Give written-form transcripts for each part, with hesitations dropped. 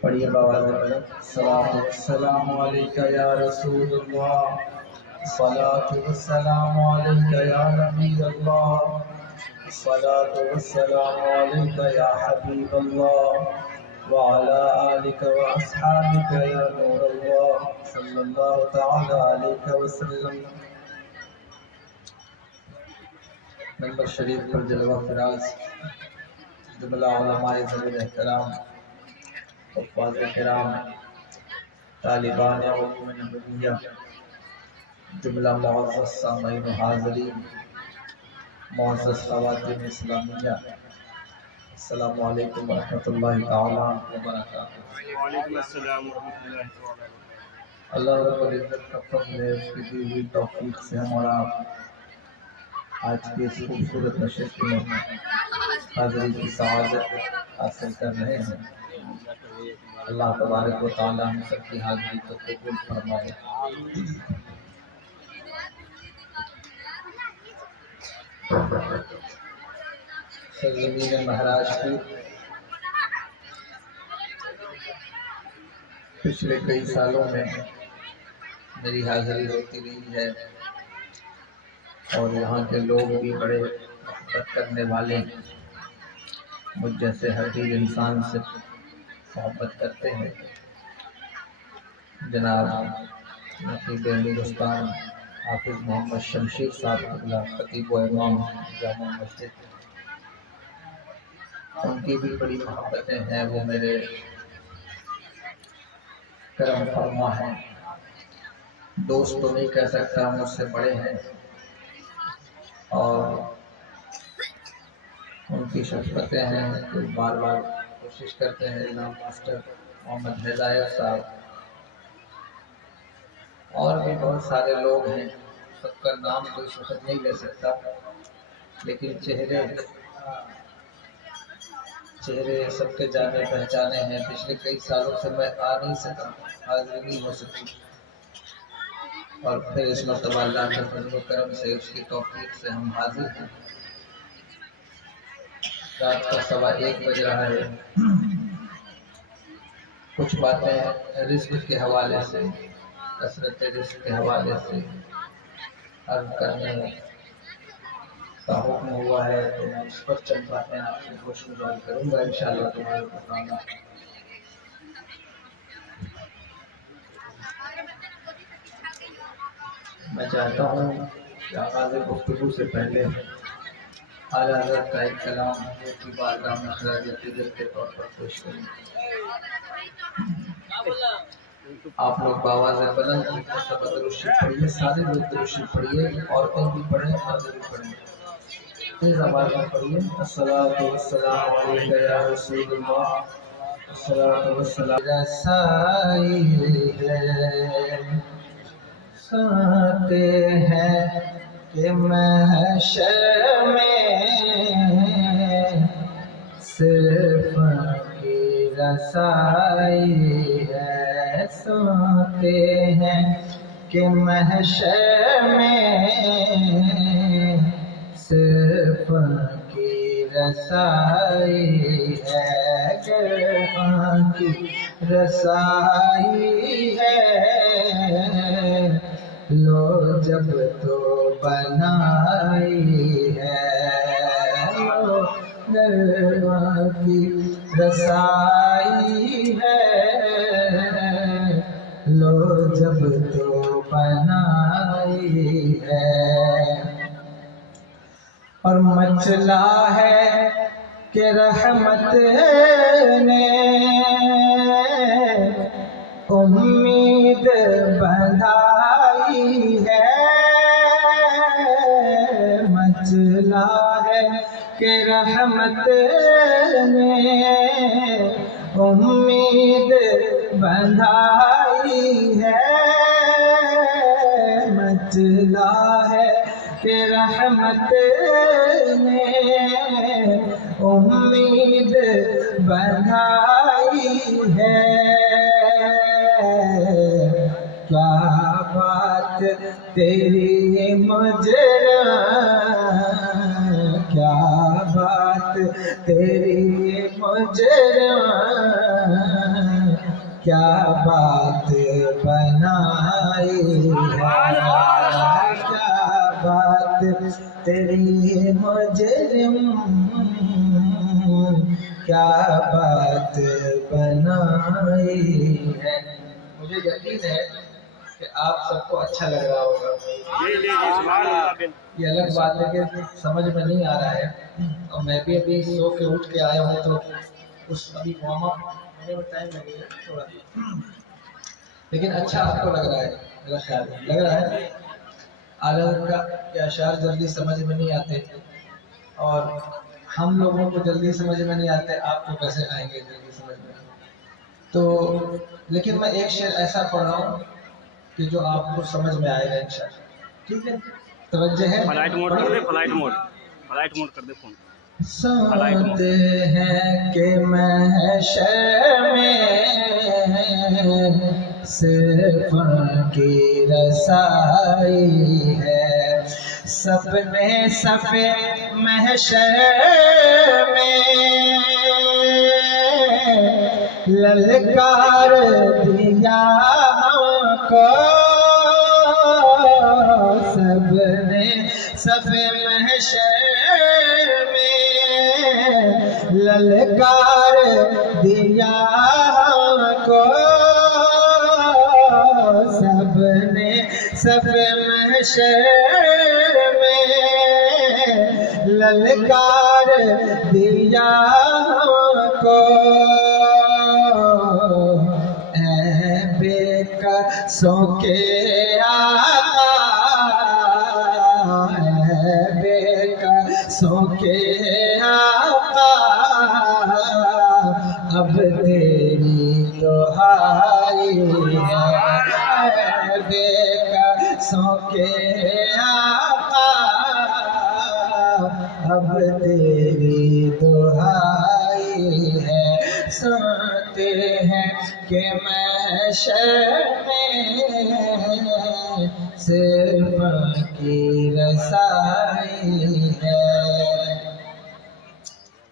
پڑھیے بآواز بلند. الصلاۃ والسلام علیک یا رسول اللہ، الصلاۃ والسلام علیک یا نبی اللہ، الصلاۃ والسلام علیک یا حبیب اللہ، وعلى آلك وأصحابك يا نور الله صلی اللہ تعالی علیہ وسلم. ممبر شریف پر جلوہ فراز جملہ علماء ذوی احترام، حفاظ کرام، طالبان علوم نبویہ، جملہ معزز سامعین و حاضرین، معزز خواتین اسلامیہ، السلام علیکم ورحمۃ اللہ تعالی وبرکاتہ. وعلیکم السلام ورحمۃ اللہ وبرکاتہ. اللہ رب العزت کا فضل ہے، اس کی دی ہوئی توفیق سے ہم اور آپ آج کی اس خوبصورت نشست میں حاضری کی سعادت حاصل کر رہے ہیں. اللہ تبارک و تعالی ہم سب کی حاضری کو قبول فرمائے. سرزمین مہاراشٹر کی پچھلے کئی سالوں میں میری حاضری ہوتی رہی ہے، اور یہاں کے لوگ بھی بڑے محبت کرنے والے، مجھ جیسے ہر دل انسان سے محبت کرتے ہیں. جناب نقیب ہندوستان حافظ محمد شمشیر صاحب قبلہ خطیب و امام جامع مسجد، ان کی بھی بڑی محبتیں ہیں. وہ میرے کرم فرما ہیں، دوست تو نہیں کہہ سکتا، مجھ سے بڑے ہیں، اور ان کی شفقتیں ہیں تو بار بار کوشش کرتے ہیں. جناب ماسٹر محمد ہدایت صاحب اور بھی بہت سارے لوگ ہیں، سب کا نام تو اس وقت نہیں لے سکتا، لیکن چہرے سب کے جانے پہچانے ہیں. پچھلے کئی سالوں سے میں آ نہیں سکا، حاضری نہیں ہو سکی، اور پھر اس مرتبہ اللہ کے فضل و کرم سے، اس کی توفیق سے ہم حاضر ہیں. رات کا 1:15 بج رہا ہے. کچھ باتیں رزق کے حوالے سے، کثرت رزق کے حوالے سے عرض کرنے کا حکم ہوا ہے، تو میں اس پر چند باتیں آپ سے گوش گزار کروں گا انشاءاللہ تبارک و تعالی. میں چاہتا ہوں کہ آغاز گفتگو سے پہلے اعلیٰ حضرت کا ایک کلام حضور کی بارگاہ میں خراج عقیدت کے طور پر پیش کروں. آپ لوگ بآواز بلند درود شریف پڑھیے، سارے لوگ درود شریف پڑھیے، عورتیں بھی پڑھیں، مرد بھی پڑھیں. تیز آواز میں پڑھیے. الصلاۃ والسلام علیک یا رسول اللہ، الصلاۃ والسلام. رسائی ہے سنتے ہیں کہ محشر میں صرف کی رسائی ہے. سنتے ہیں کہ محشر میں صرف کی رسائی ہے. گرہاں کی رسائی ہے، لو جب تو بنائی ہے. لو گرہاں کی رسائی ہے، لو جب تو بنائی ہے. اور مچلا ہے کہ رحمت نے امید بندھائی ہے. مچلا ہے کہ رحمت نے امید بندھائی ہے. مچلا ہے کہ رحمت نے امید بندھائی ہے. کیا بات تیری مجرم، کیا بات تیری مجرم کیا بات بنائی ہے، کیا بات تیری مجرم، کیا بات بنائی ہے۔ مجھے یقین ہے کہ آپ سب کو اچھا لگ رہا ہوگا۔ سبحان اللہ بن یہ الگ بات ہے کہ سمجھ میں نہیں آ رہا ہے، اور میں بھی ابھی سو کے اٹھ کے آیا ہوں، تو اس ابھی وارم اپ ہونے میں ٹائم لگے گا تھوڑا، لیکن اچھا آپ کو لگ رہا ہے، میرا خیال ہے لگ رہا ہے۔ اعلیٰ کا کے اشعار جلدی سمجھ میں نہیں آتے، اور ہم لوگوں کو جلدی سمجھ میں نہیں آتے، آپ کو کیسے آئیں گے جلدی سمجھ میں؟ تو لیکن میں ایک شعر ایسا پڑھ رہا ہوں کہ جو آپ کو سمجھ میں آئے گا انشاءاللہ، ٹھیک ہے؟ توجہ ہے؟ فلائٹ موڈ کر دے، فلائٹ موڈ کر دے فون۔ سنتے ہیں کہ محشر میں صرف ان کی رسائی ہے، سپنے صفے محشر میں للکار دیا ہم کو، سب نے صفے محشر میں للکار دیا ہم کو، سب نے صفے محشر میں للکار دیا ہم کو، اے بے قصوں کے آقا، اے بے قصوں کے آقا، اب تیری دہائی ہے، اے بے قصوں کے آقا، اب تیری دہائی ہے، سنتے ہیں کہ محشر میں صرف ان کی رسائی ہے۔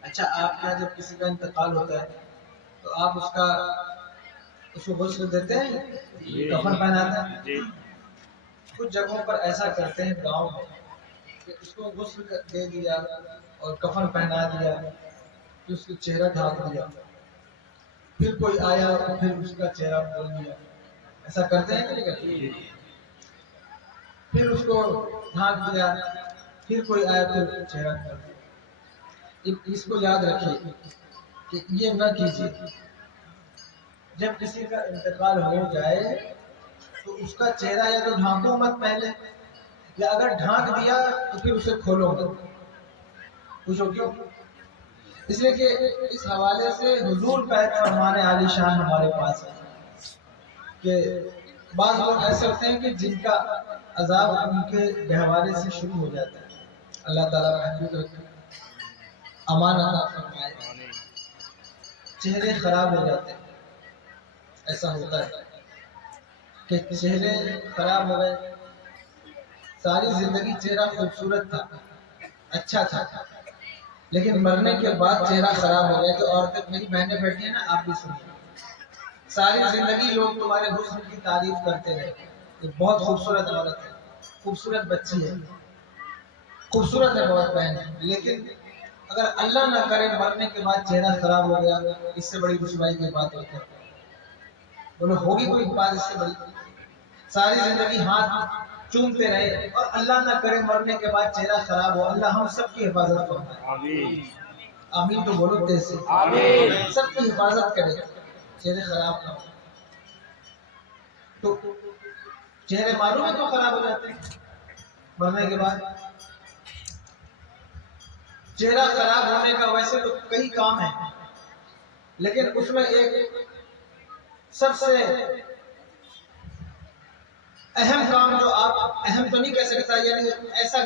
اچھا، آپ کا جب کسی کا انتقال ہوتا ہے تو آپ اس کو غسل دیتے ہیں، کفن پہناتے ہیں؟ کچھ جگہوں پر ایسا کرتے ہیں گاؤں میں کہ اس کو غسل دے دیا اور کفن پہنا دیا، پھر اس کا چہرہ ڈھانپ دیا، پھر کوئی آیا پھر اس کا چہرہ کھول دیا، ایسا کرتے ہیں کہ نہیں کرتے؟ پھر اس کو ڈھانپ دیا، پھر کوئی آیا پھر چہرہ کھول دیا۔ اس کو یاد رکھیے کہ یہ نہ کیجیے۔ جب کسی کا انتقال ہو جائے تو اس کا چہرہ یا تو ڈھانپو مت پہلے، یا اگر ڈھانک دیا تو پھر اسے کھولو مت۔ پوچھو کیوں؟ اس لیے کہ اس حوالے سے حضور بیت فرمانے عالی شان ہمارے پاس ہے کہ بعض لوگ ایسے ہوتے ہیں کہ جن کا عذاب ان کے گہوارے سے شروع ہو جاتا ہے۔ اللہ تعالیٰ محفوظ رکھے، امان عطا فرمائے۔ چہرے خراب ہو جاتے ہیں، ایسا ہوتا ہے کہ چہرے خراب ہو گئے، ساری زندگی چہرہ خوبصورت تھا، اچھا تھا، لیکن مرنے کے بعد چہرہ خراب ہو گیا۔ جو عورتیں میری بہنیں بیٹھی ہیں نا، آپ بھی سنیے، ساری زندگی لوگ تمہارے حسن کی تعریف کرتے رہے، یہ بہت خوبصورت عورت ہے، خوبصورت بچی ہے، خوبصورت ہے بہت بہن، لیکن اگر اللہ نہ کرے مرنے کے بعد چہرہ خراب ہو گیا، اس سے بڑی رسوائی کی بات ہوتی ہے۔ بولو ہوگی کوئی بات اس سے بڑی؟ ساری زندگی ہاتھ چومتے رہے اور اللہ نہ کرے مرنے کے بعد چہرہ خراب ہو، اللہ ہم سب کی حفاظت فرمائے۔ آمین آمین تو بولو تیز سے، آمین۔ سب کی حفاظت کرے، چہرے خراب نہ ہو۔ تو چہرے معلوم ہے تو خراب ہو جاتے ہیں مرنے کے بعد۔ چہرہ خراب ہونے کا ویسے تو کئی کام ہیں، لیکن اس میں ایک سب سے اہم کام جو آپ اہم تو نہیں کہہ سکتا، یعنی ایسا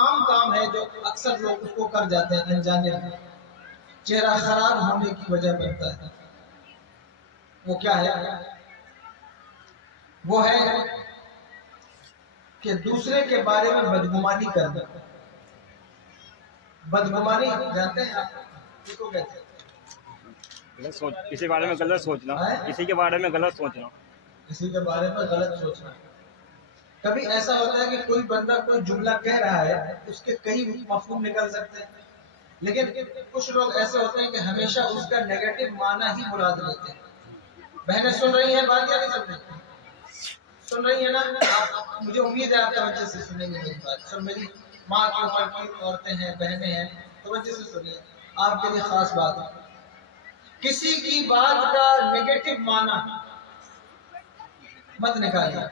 عام کام ہے جو اکثر لوگ اس کو کر جاتے ہیں انجانے میں، چہرہ خراب ہونے کی وجہ بنتا ہے۔ وہ کیا ہے؟ وہ ہے کہ دوسرے کے بارے میں بدگمانی کرنا۔ بدگمانی جانتے ہیں آپ کس کو کہتے ہیں؟ غلط سوچ، کسی کے بارے میں غلط سوچنا، کسی کے بارے میں غلط سوچنا، کسی کے بارے میں غلط سوچنا۔ کبھی ایسا ہوتا ہے کہ کوئی بندہ کوئی جملہ کہہ رہا ہے، اس کے کئی مفہوم نکل سکتے ہیں، لیکن کچھ لوگ ایسے ہوتے ہیں کہ ہمیشہ اس کا نیگیٹو معنی ہی مراد لیتے ہیں۔ بہنیں سن رہی ہیں بات یا نہیں سن رہی؟ سن رہی ہیں نا؟ مجھے امید ہے آپ توجہ سے سنیں گے میری بات۔ سن، میری ماں کے اوپر کی عورتیں ہیں، بہنیں ہیں، توجہ سے سنیے، آپ کے لیے خاص بات ہے۔ کسی کی بات کا نیگیٹو معنی مت نکالیے،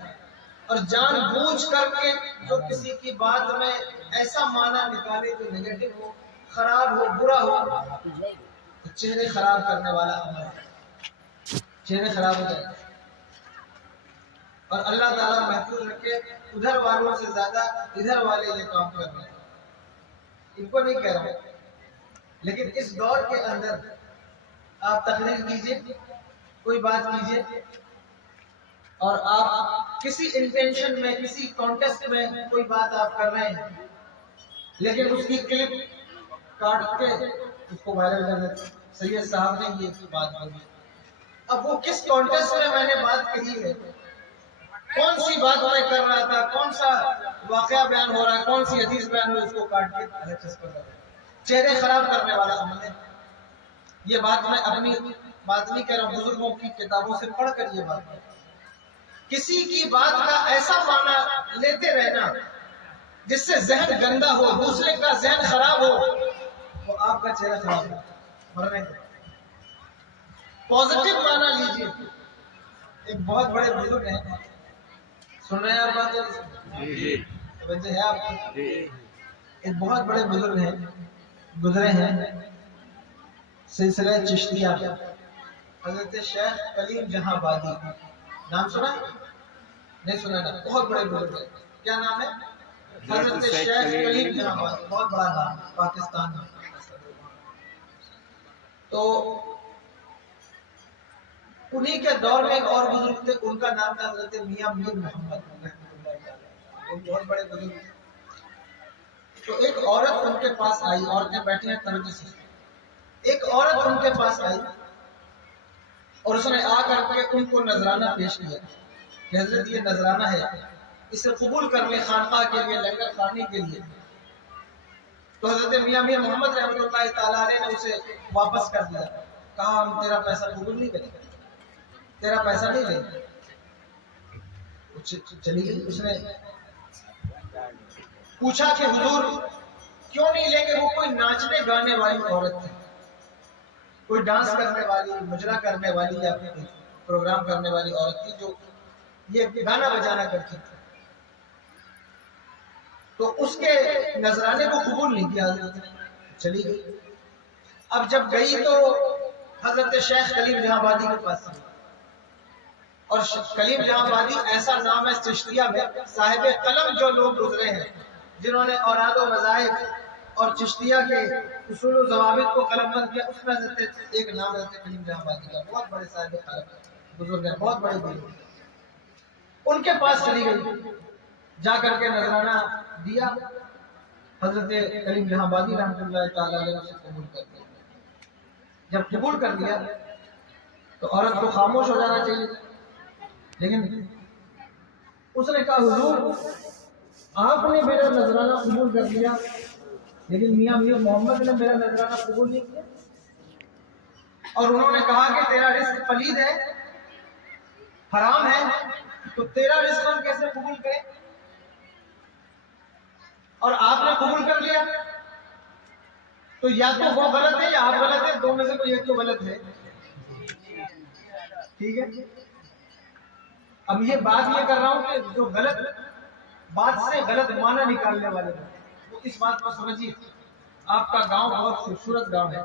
اور جان بوجھ کر کے جو کسی کی بات میں ایسا معنی نکالے جو نیگیٹو ہو، خراب ہو، برا ہو، تو چہرے خراب کرنے والا عمل ہے، چہرے خراب ہو جائیں۔ اور اللہ تعالیٰ محفوظ رکھے، ادھر والوں سے زیادہ ادھر والے یہ کام کر رہے ہیں، ان کو نہیں کہہ رہا ہوں، لیکن اس دور کے اندر آپ تقریر کیجئے، کوئی بات کیجئے، اور آپ کسی انٹینشن میں، کسی کانٹیسٹ میں کوئی بات آپ کر رہے ہیں، لیکن اس کی کلپ کاٹ کے اس کو وائرل کر دیتے، سید صاحب نے یہ بات بولی۔ اب وہ کس کانٹیسٹ میں میں نے بات کہی ہے، کون سی بات میں کر رہا تھا، کون سا واقعہ بیان ہو رہا ہے، کون سی حدیث بیان ہو رہی ہے، اس کو کاٹ کے ایڈجسٹ کر رہا ہے۔ چہرے خراب کرنے والا عمل ہے۔ یہ بات میں اپنی بات نہیں کہہ رہا ہوں، بزرگوں کی کتابوں سے پڑھ کر یہ بات ہے۔ کسی کی بات کا ایسا معنی لیتے رہنا جس سے ذہن گندا ہو، دوسرے کا ذہن خراب ہو، تو آپ کا چہرہ خراب ہو، مرنے کا۔ پازیٹیو معنی لیجیے۔ ایک بہت بڑے بزرگ ہیں، سن رہے ہیں آپ بات؟ جی توجہ ہے آپ کی؟ جی، ایک بہت بڑے بزرگ ہیں، گزرے ہیں سلسلہ چشتیہ میں، حضرت شیخ کلیم جہاں بادی، نام سنا؟ نہیں سنا نا؟ بہت بڑے بزرگ ہیں، کیا نام ہے؟ حضرت شیخ کلیم جہاں بادی، بہت بڑا نام پاکستان میں۔ تو انہی کے دور میں ایک اور بزرگ تھے، ان کا نام تھا حضرت میاں میر محمد رحمۃ اللہ تعالیٰ، وہ بہت بڑے بزرگ تھے۔ تو ایک عورت ان کے پاس آئی، عورتیں بیٹھی ہیں توجہ سے، ایک عورت ان کے پاس آئی اور اس نے آ کر کے ان کو نذرانہ پیش کیا کہ حضرت یہ نذرانہ ہے، اسے قبول کر لیں خانقاہ کے لیے، لنگر خوانی کے لیے۔ تو حضرت میاں میر محمد رحمۃ اللہ تعالیٰ نے اسے واپس کر دیا، کہا ہم تیرا پیسہ قبول نہیں کریں گے، تیرا پیسہ نہیں لیں گے۔ چلی گئی، اس نے پوچھا کہ حضور کیوں نہیں لیں گے؟ وہ کوئی ناچنے گانے والی عورت تھی، کوئی ڈانس کرنے والی، مجرا کرنے والی یا پروگرام کرنے والی عورت تھی جو یہ گانا بجانا کرتی تھی۔ تو اس کے نذرانے کو قبول نہیں کیا، حضرت نے چلی گئی۔ اب جب گئی تو حضرت شیخ کلیم جہاں بادی کے پاس گئی، اور کلیم جہاں بادی ایسا نام ہے چشتیہ میں، صاحب قلم جو لوگ گزرے ہیں جنہوں نے اوراد و وظائف اور چشتیہ کے اصول و ضوابط کو قلم بند کیا، اس میں حضرت ایک نام حضرت کلیم جہاں بادی کا، بہت بڑے صاحب قلم بزرگ ہیں، بہت بڑے بزرگ ہیں۔ ان کے پاس چلی گئی، جا کر کے نذرانہ دیا، حضرت کلیم جہاں بادی رحمۃ اللہ تعالیٰ نے اسے قبول کر دیا۔ جب قبول کر دیا تو عورت کو خاموش ہو جانا چاہیے، لیکن اس نے کہا حضور آپ نے میرا نذرانہ قبول کر لیا، لیکن میاں میر محمد نے میرا نذرانہ قبول نہیں کیا، اور انہوں نے کہا کہ تیرا رزق پلید ہے، حرام ہے، تو تیرا رزق ہم کیسے قبول کریں؟ اور آپ نے قبول کر لیا، تو یا تو وہ غلط ہے یا آپ غلط ہے، دو میں سے کوئی ایک تو غلط ہے، ٹھیک ہے؟ اب یہ بات یہ کر رہا ہوں کہ جو غلط بات سے غلط معنی نکالنے والے ہیں، وہ اس بات کو سمجھیے۔ آپ کا گاؤں بہت خوبصورت گاؤں ہے،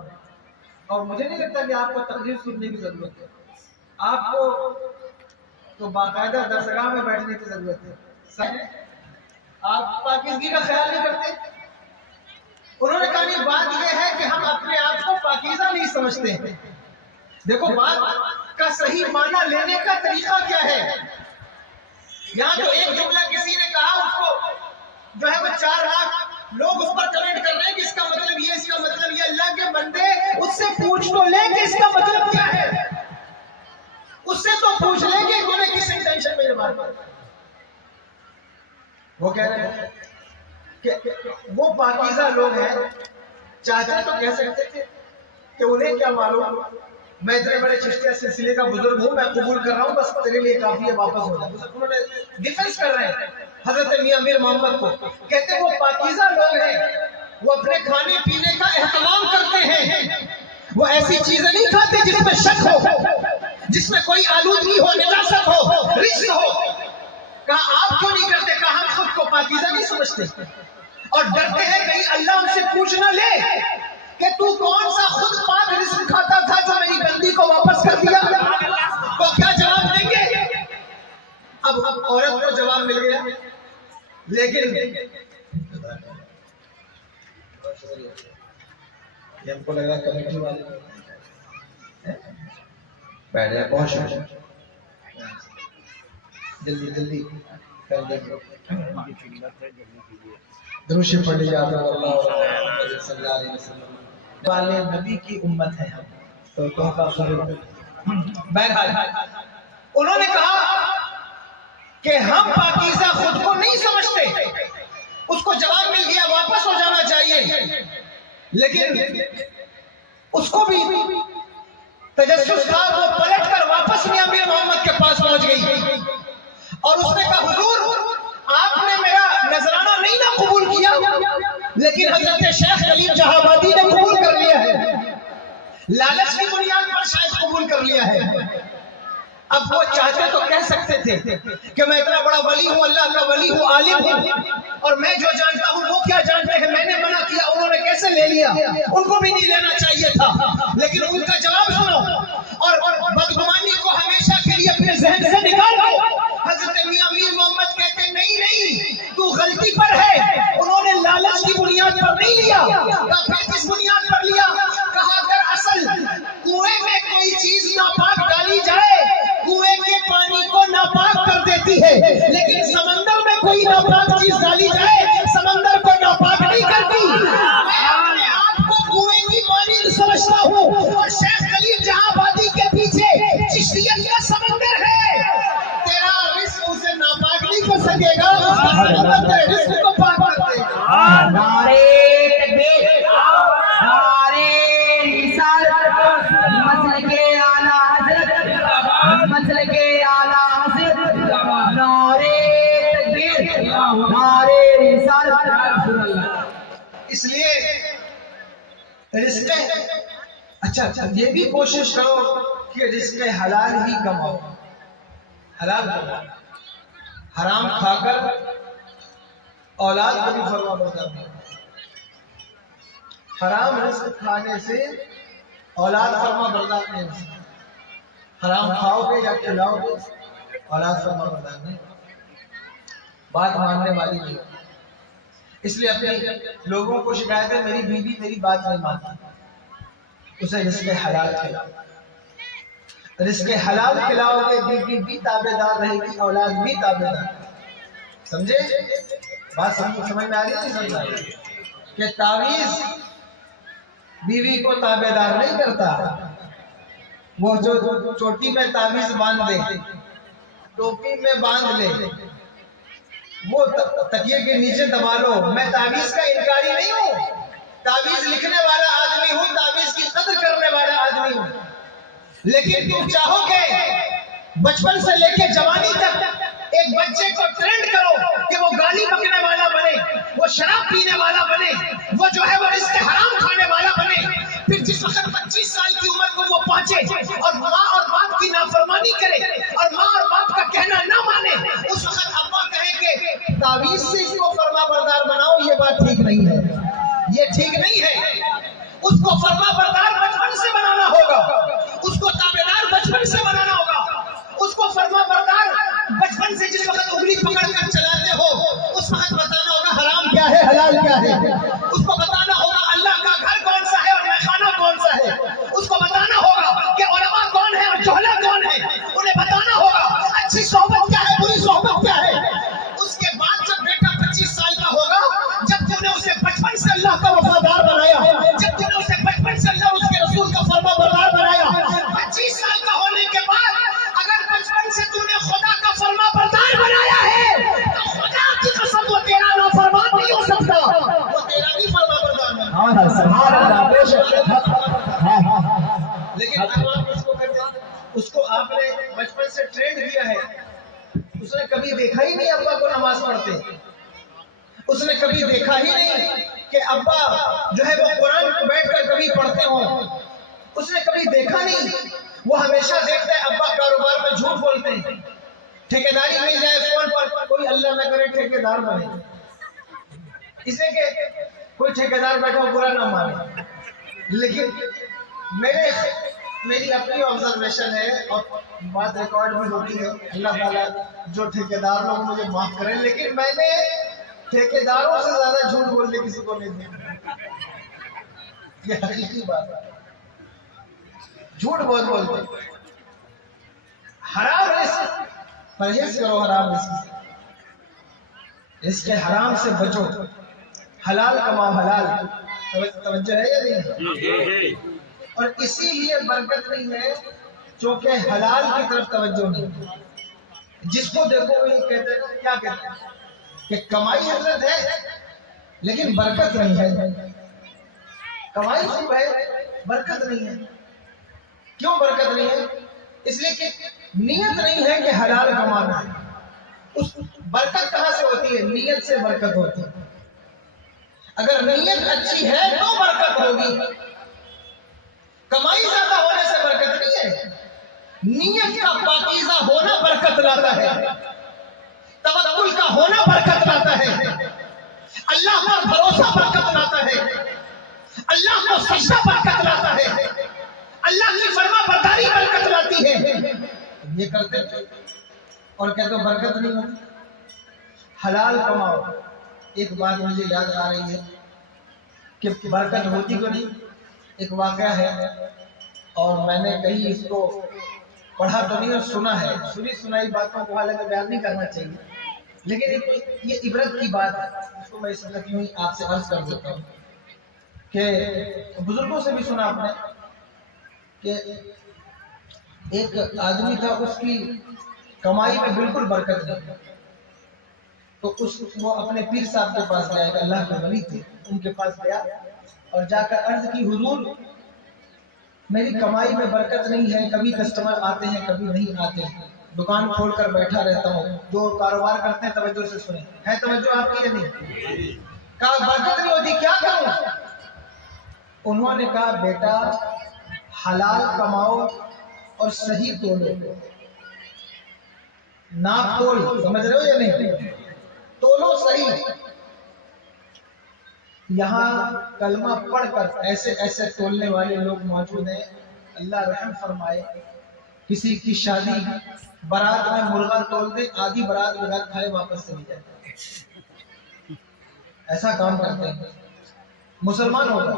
اور مجھے نہیں لگتا کہ آپ کو تقریر سننے کی ضرورت ہے، آپ کو تو باقاعدہ درسگاہ میں بیٹھنے کی ضرورت ہے۔ آپ پاکیزگی کا خیال نہیں کرتے؟ انہوں نے کہا نہیں، بات یہ ہے کہ ہم اپنے آپ کو پاکیزہ نہیں سمجھتے ہیں۔ دیکھو بات کا صحیح معنی لینے کا طریقہ کیا ہے۔ یہاں تو ایک جملہ کسی نے کہا، اس کو جو ہے وہ 4 لاکھ لوگ اس پر کمنٹ کر رہے ہیں کہ اس کا مطلب یہ، اس کا مطلب یہ. اللہ کے بندے اس سے پوچھ تو لے کہ اس کا مطلب کیا ہے. اس سے تو پوچھ لے کہ انہوں نے کس انٹینشن میں یہ بات کی. وہ کہہ رہے ہیں کہ وہ پاکیزہ لوگ ہیں، چاہتے تو کہہ سکتے تھے کہ انہیں کیا معلوم، میں اتنے بڑے چشتیہ سلسلے کا بزرگ ہوں، میں قبول کر رہا ہوں، بس تیرے لیے کافی ہے، واپس ہو جائے. انہوں نے ڈیفنس کر رہے ہیں حضرت میاں میر محمد کو. کہتے ہیں وہ پاکیزہ لوگ ہیں، وہ اپنے کھانے پینے کا اہتمام کرتے ہیں، وہ ایسی چیزیں نہیں کھاتے جس میں شک ہو، جس میں کوئی آلودگی ہو، نجاست ہو، رجس ہو. کہا آپ کیوں نہیں کرتے؟ کہا ہم خود کو پاکیزہ نہیں سمجھتے اور ڈرتے ہیں کہیں اللہ ہم سے پوچھ نہ لے کہ تو کون سا خود پاک رزق کھاتا تھا جو میری بندی کو واپس کر دیا. تو کیا جواب دیں گے؟ اب عورت کو جواب مل گیا، لیکن یہ ہم کو لگ رہا کمیٹی والے بیٹھ جائے، پہنچ جلدی جلدی کر دیں. درود شریف پڑھ لیجیے آپ اللہ صلی اللہ علیہ وسلم والے نبی کی امت ہے ہم، تو تحفہ ضرور. بہرحال انہوں نے کہا کہ ہم پاکیزہ خود کو نہیں سمجھتے. اس کو جواب مل گیا، واپس ہو جانا چاہیے. لیکن اس کو بھی تجسس تھا، وہ پلٹ کر واپس میاں میر محمد کے پاس پہنچ گئی اور اس نے کہا حضور آپ نے میرا نذرانہ نہیں نہ قبول کیا، لیکن حضرت شیخ غریب جہاں آبادی نے قبول کر لیا ہے، لالچ کی بنیاد پر شاید قبول کر لیا ہے. اب وہ چاہتے تو کہہ سکتے تھے کہ میں اتنا بڑا ولی ہوں، اللہ کا ولی ہوں، عالم ہوں، اور میں جو جانتا ہوں وہ کیا جانتے ہیں، میں نے منع کیا انہوں نے کیسے لے لیا. ان کو بھی نہیں لینا چاہیے تھا. لیکن ان کا جواب سنو اور بدگمانی کو ہمیشہ کے لیے اپنے ذہن سے نکال دو. حضرت میاں میر محمد کہتے ہیں نہیں تو غلطی پر ہے، انہوں نے لالچ کی بنیاد پر نہیں لیا. پھر کس بنیاد پر لیا؟ کہا دراصل کنویں میں کوئی چیز ناپاک ڈالی جائے کنویں کے پانی کو ناپاک کر دیتی ہے، لیکن سمندر میں کوئی ناپاک چیز ڈالی جائے سمندر کو ناپاک نہیں کرتی. میں اپنے آپ کو کنویں کی پانی سمجھتا ہوں اور شیخ غریب جہاں آبادی کے پیچھے چشتیت کا سمندر ہے. تیرا رزق اسے ناپاک نہیں کر سکے گا، اس کا سمندر تیرے رزق کو پاک کر دے گا. نعرے تکبیر، نعرے رسالت، مسلک اعلیٰ حضرت، مسلک اعلیٰ حضرت، نعرے تکبیر، نعرے رسالت. اس لیے رزق اچھا یہ بھی کوشش کرو کہ رزق حلال ہی کماؤ، حلال کماؤ. حرام کھا کر اولاد کو بھی فرما بردار نہیں. حرام رزق کھانے سے اولاد فرما بردار نہیں ہو سکتی. حرام کھاؤ گے یا کھلاؤ گے اولاد فرما بردار نہیں، بات ماننے والی نہیں. اس لیے اپنے لوگوں کو شکایت ہے میری بیوی میری بات نہیں مانتی، اسے رزق حلال کھلاؤ. رزق حلال کھلاؤ گے بیوی بھی تابع دار رہے گی، اولاد بھی تابع دار. سمجھے بات؟ سمجھ میں آ رہی ہے؟ سمجھ آ رہی ہے کہ تعویذ بیوی کو تابع دار نہیں کرتا. وہ جو چوٹی میں تعویذ باندھ دے، ٹوپی میں باندھ لے، وہ تکیے کے نیچے دبا لو. میں تعویذ کا انکاری نہیں ہوں، تعویذ لکھنے والا آدمی ہوں، تعویذ کی قدر کرنے والا آدمی ہوں. لیکن تم چاہو کہ بچپن سے لے کے جوانی تک ایک بچے کو ٹرینڈ کرو کہ وہ گالی بکنے والا بنے، وہ شراب پینے والا بنے، وہ جو ہے وہ رزق حرام کھانے والا بنے. پھر جس وقت 25 سال کی عمر کو وہ پہنچے اور ماں اور باپ کی نافرمانی کرے اور ماں اور باپ کا کہنا نہ مانے، اس وقت ابا کہیں کہ تعویذ سے اس کو فرما بردار بناؤ، یہ بات ٹھیک نہیں ہے، یہ ٹھیک نہیں ہے. اس کو فرما بردار بچپن سے بنانا ہوگا، اس کو تابعدار بچپن سے بنانا ہوگا. اس کو فرما بردار بچپن سے جس وقت انگلی پکڑ کر چلاتے ہو اس وقت بتانا ہوگا حرام کیا ہے حلال کیا ہے. اس کو بتانا ہوگا اللہ کا گھر کون سا ہے اور میخانہ کون سا ہے. اس کو بتانا ہوگا کہ علماء کون ہے اور جہلا کون ہے. انہیں بتانا ہوگا اچھی صحبت کیا ہے، بری صحبت کیا ہے. اس کے بعد جب بیٹا 25 سال کا ہوگا، جب تم نے اسے اس کو آپ نے بچپن سے ٹرینڈ کیا ہے، اس نے کبھی دیکھا ہی نہیں ابا کو نماز پڑھتے، اس نے کبھی دیکھا ہی نہیں کہ ابا جو ہے وہ قرآن بیٹھ کر کبھی پڑھتے ہوں، اس نے کبھی دیکھا نہیں، وہ ہمیشہ دیکھتا ہے ابا کاروبار میں جھوٹ بولتے ہیں، ٹھیکیداری مل جائے فون پر، کوئی اللہ نہ کرے ٹھیکیدار بنے، اس لیے کہ کوئی ٹھیکیدار بیٹھا ہو برا نہ مانے۔ لیکن میری اپنی آبزرویشن ہے اور بات ریکارڈ بھی ہوتی ہے، اللہ تعالیٰ جو ٹھیکیدار لوگ مجھے معاف کریں، لیکن میں نے ٹھیکیداروں سے زیادہ جھوٹ بولنے کسی کو نہیں دیکھا، یہ حقیقی بات ہے، جھوٹ بہت بولتے۔ حرام رزق پرہیز کرو، حرام رزق سے، اس کے حرام سے بچو، حلال کماؤ، حلال توجہ ہے یا نہیں؟ اور اسی لیے برکت نہیں ہے چونکہ حلال کی طرف توجہ نہیں، جس کو دیکھو وہی کہتے ہیں، کیا کہتے ہیں کہ کمائی حضرت ہے لیکن برکت نہیں ہے، کمائی خوب ہے برکت نہیں ہے۔ کیوں برکت نہیں ہے؟ اس لیے کہ نیت نہیں ہے کہ حلال کمانا ہے۔ اس برکت کہاں سے ہوتی ہے؟ نیت سے برکت ہوتی ہے۔ اگر نیت اچھی ہے تو برکت ہوگی، کمائی زیادہ ہونے سے برکت نہیں ہے، نیت کا پاکیزہ ہونا برکت لاتا ہے، توکل کا ہونا برکت لاتا ہے، اللہ پر بھروسہ برکت لاتا ہے، اللہ کو سجدہ برکت لاتا ہے، اللہ کی فرما برداری برکت لاتی ہے۔ یہ کرتے تھے اور کہتے ہیں برکت نہیں ہوتی، حلال کماؤ۔ ایک بات مجھے یاد آ رہی ہے کہ برکت ہوتی کو نہیں، ایک واقعہ ہے اور میں نے کہیں اس کو پڑھا تو نہیں اور سنا ہے، سنی سنائی باتوں کو حالانکہ بیان نہیں کرنا چاہیے، لیکن یہ عبرت کی بات ہے، اس کو میں اس وقت یوں ہی آپ سے عرض کر دیتا ہوں کہ بزرگوں سے بھی سنا آپ نے کہ ایک آدمی تھا، اس کی کمائی میں بالکل برکت نہیں، تو وہ اپنے پیر صاحب کے پاس گیا، ایک اللہ کے ولی تھے، ان کے پاس گیا اور جا کر عرض کی، حضور میری کمائی میں برکت نہیں ہے، کبھی کسٹمر آتے ہیں کبھی نہیں آتے، دکان کھول کر بیٹھا رہتا ہوں، جو کاروبار کرتے ہیں توجہ سے سنیں، ہے توجہ آپ کی یا نہیں؟ کہا برکت نہیں ہوتی، کیا کروں؟ انہوں نے کہا بیٹا حلال کماؤ اور صحیح تولو، ناپ تول، سمجھ رہے ہو یا نہیں؟ تولو صحیح۔ یہاں کلمہ پڑھ کر ایسے ایسے تولنے والے لوگ موجود ہیں، اللہ رحم فرمائے، کسی کی شادی برات میں مرغا تول دے، آدھی برات بغیر کھائے واپس چلی جائے، ایسا کام کرتے ہیں۔ مسلمان ہوگا،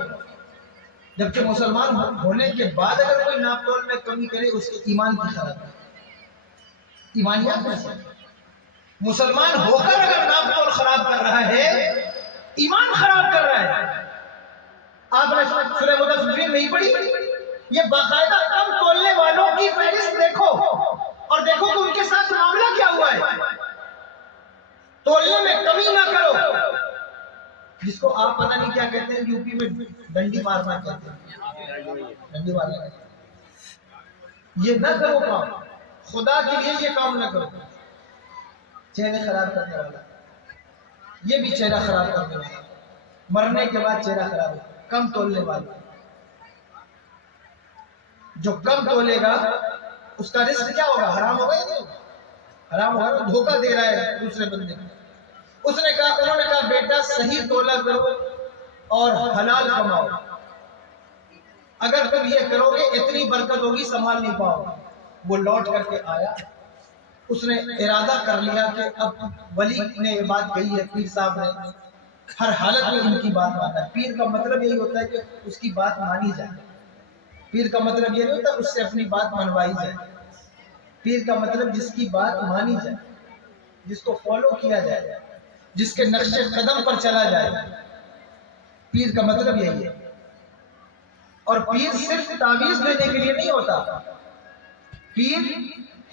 جبکہ مسلمان ہونے کے بعد اگر کوئی ناپ تول میں کمی کرے اس کے ایمان کی خراب ہے، ایمانیات میں سے مسلمان ہو کر اگر ناپ تول خراب کر رہا ہے ایمان خراب کر رہا ہے۔ آپ نے سورہ مدثر نہیں پڑھی؟ یہ باقاعدہ کم تولنے والوں کی فہرست دیکھو اور دیکھو کہ ان کے ساتھ معاملہ کیا ہوا ہے۔ تولنے میں کمی نہ کرو، جس کو آپ پتہ نہیں کیا کہتے ہیں، یو پی میں ڈنڈی مارنا کہتے ہیں، ڈنڈی مارنا کہتے ہیں، یہ نہ کرو کام، خدا کے لیے یہ کام نہ کرو۔ چہرے خراب کرنے والا، یہ بھی چہرہ خراب کرنے والا، مرنے کے بعد چہرہ خراب ہے۔ کم تولنے والا، جو کم تولے گا اس کا رزق کیا ہوگا؟ حرام ہوگا یا نہیں؟ حرام ہوگا، دھوکہ دے رہا ہے دوسرے بندے کو۔ انہوں نے کہا بیٹا صحیح تولا کرو اور حلال کماؤ، اگر تم یہ کرو گے اتنی برکت ہوگی سنبھال نہیں پاؤ۔ وہ لوٹ کر کے آیا، اس نے ارادہ کر لیا کہ اب ولی نے یہ بات کہی ہے، پیر صاحب نے ہر حالت میں ان کی بات ماننا ہے۔ پیر کا مطلب یہی ہوتا ہے کہ اس کی بات مانی جائے، پیر کا مطلب یہ نہیں ہوتا اس سے اپنی بات منوائی جائے، پیر کا مطلب جس کی بات مانی جائے، جس کو فالو کیا جائے، جس کے نقش قدم پر چلا جائے، پیر کا مطلب یہی ہے۔ اور پیر صرف تعویذ دینے کے لیے نہیں ہوتا، پیر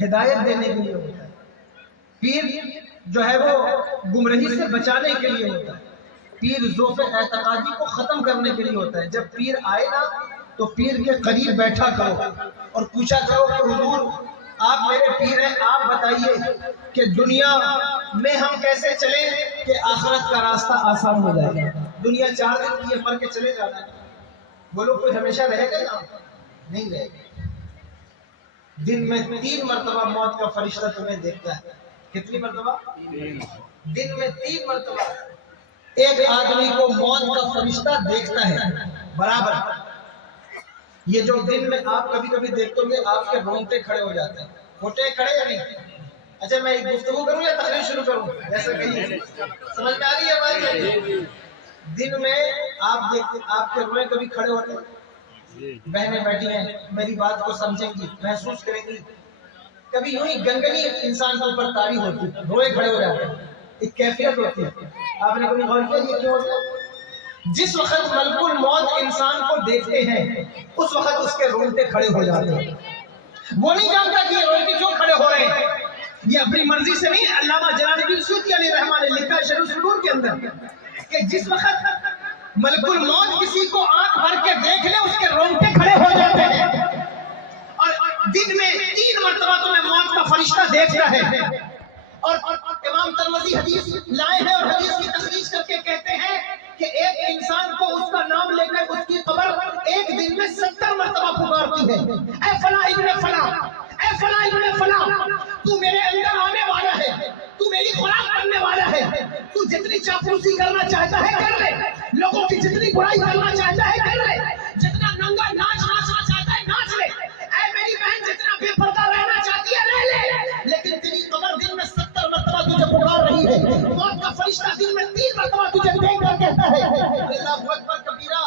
ہدایت دینے کے لیے ہوتا ہے، پیر جو ہے وہ گمراہی سے بچانے کے لیے ہوتا ہے، پیر ذوف اعتقادی کو ختم کرنے کے لیے ہوتا ہے۔ جب پیر آئے نا تو پیر کے قریب بیٹھا کرو اور پوچھا کرو کہ حضور آپ میرے پیر ہیں، آپ بتائیے کہ دنیا میں ہم کیسے چلیں کہ آخرت کا راستہ آسان ہو جائے. دنیا 4 دن کی ہے، مر کے چلے جانا ہے. بولو کوئی ہمیشہ رہے گا نا؟ نہیں رہے گا. دن میں 3 مرتبہ موت کا فرشتہ تمہیں دیکھتا ہے. کتنی مرتبہ؟ دن میں 3 مرتبہ ایک آدمی کو موت کا فرشتہ دیکھتا ہے برابر. یہ جو دن میں آپ کبھی کبھی دیکھتے ہو گے آپ کے رونگٹے کھڑے ہو جاتے ہیں. ہوتے ہیں کھڑے یا نہیں؟ اچھا میں ایک گفتگو کروں یا تقریر شروع کروں؟ ایسا کہیے، سمجھ میں آ رہی ہے ہماری؟ دن میں آپ دیکھتے، آپ کے روئے کبھی کھڑے ہوتے ہیں. بہنیں بیٹھی ہیں، میری بات کو سمجھیں گی، محسوس کریں گی. کبھی یوں ہی گنگنی انسان کے اوپر طاری ہوتی ہے، روئے کھڑے ہو جاتے ہیں. ایک کیفیت ہوتی ہے. آپ نے کبھی غور کیا یہ کیوں ہوتا ہے؟ جس وقت ملک الموت انسان کو دیکھتے ہیں اس وقت اس کے رونگٹے کھڑے ہو جاتے ہیں. وہ نہیں جانتا کہ یہ رونگٹے کیوں کھڑے ہو رہے ہیں. یہ اپنی مرضی سے نہیں. علامہ جلال الدین سیوطی علیہ رحمہ نے لکھا ہے شرح الصدور کے اندر کہ جس وقت ملک الموت کسی کو آنکھ بھر کے دیکھ لے اس کے رونگٹے کھڑے ہو جاتے ہیں. اور دن میں 3 مرتبہ تمہیں موت کا فرشتہ دیکھتا ہے. اور امام ترمذی حدیث لائے ہیں اور حدیث کی تخریج کر کے کہتے ہیں کہ ایک انسان کو اس کا نام لے کر اس کی قبر ایک دن میں 70 مرتبہ پکارتی ہے. اے فلاں ابن فلاں، اے فلاں ابن فلاں، تو میرے اندر آنے والا ہے، تو میری خوراک کرنے والا ہے. تو جتنی چاپلوسی کرنا چاہتا ہے کر لے، لوگوں کی جتنی برائی کرنا چاہتا ہے کر لے، جتنا ننگا ناچنا چاہتا ہے ناچ لے. اے میری بہن جتنا بے پردہ رہنا چاہتی ہے رہ لے، لیکن تیری قبر دن میں 70 مرتبہ تجھے پکار رہی ہے. موت کا فرشتہ دن میں 3 مرتبہ تجھے دیکھ کر کہتا ہے اللہ اکبر کبیرہ.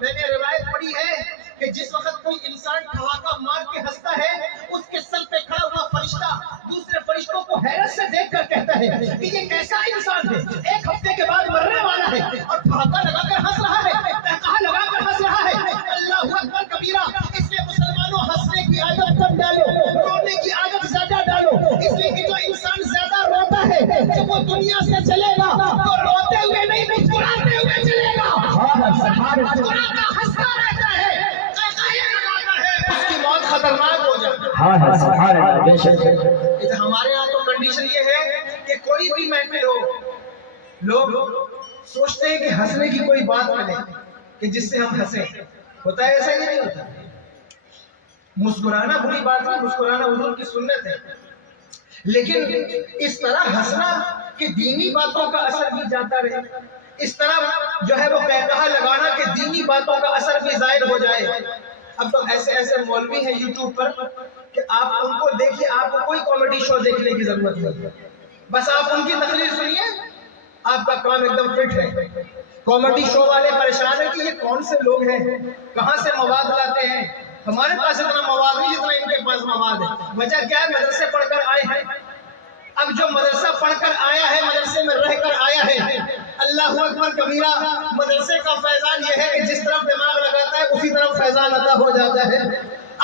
میں نے روایت پڑھی ہے کہ جس وقت کوئی انسان ٹھہاکا مار کے ہنستا ہے اس کے سر پہ کھڑا ہوا فرشتہ دوسرے فرشتوں کو حیرت سے دیکھ کر کہتا ہے کہ یہ کیسا انسان ہے، 1 ہفتے کے بعد مرنے والا ہے اور ٹھہاکا لگا کر ہنس رہا ہے، تہکا لگا کر ہنس رہا ہے. اللہ اکبر کبیرہ. اس لیے مسلمانوں ہنسنے کی عادت کم ڈالو، رونے کی عادت زیادہ ڈالو. اس لیے کہ جو انسان زیادہ روتا ہے جب وہ دنیا سے چلے گا تو روتے ہوئے نہیں مسکراتے ہوئے چلے گا. مسکراتا ہنستا رہتا ہے، قہقہے لگاتا ہے، اس کی موت خطرناک ہو جاتی ہے. ہمارے یہاں تو کنڈیشن یہ ہے کہ کوئی بھی محفل ہو لوگ سوچتے ہیں کہ ہنسنے کی کوئی بات ملے کہ جس سے ہم ہنسیں. ہوتا ہے ایسا ہی نہیں ہوتا. مسکرانا بری بات ہے، مسکرانا حضور کی سنت ہے، لیکن اس طرح ہنسنا کہ دینی باتوں کا اثر بھی جاتا رہے، اس طرح جو ہے وہ قہقہا لگانا کہ دینی باتوں کا اثر بھی ظاہر ہو جائے. اب تو ایسے ایسے مولوی ہیں یوٹیوب پر کہ آپ ان کو دیکھیے، آپ کو کوئی کامیڈی شو دیکھنے کی ضرورت نہیں ہے. بس آپ ان کی تقریر سنیے، آپ کا کام ایک دم فٹ ہے. کامیڈی شو والے پریشان ہیں کہ یہ کون سے لوگ ہیں، کہاں سے مواد لاتے ہیں. ہمارے پاس اتنا مواد نہیں جتنا ان کے پاس مواد ہے. وجہ کیا ہے؟ مدرسے پڑھ کر آئے ہیں. اب جو مدرسہ پڑھ کر آیا ہے، مدرسے میں رہ کر آیا ہے، اللہ اکبر کبیرہ. مدرسے کا فیضان یہ ہے کہ جس طرف دماغ لگاتا ہے اسی طرف فیضان عطا ہو جاتا ہے.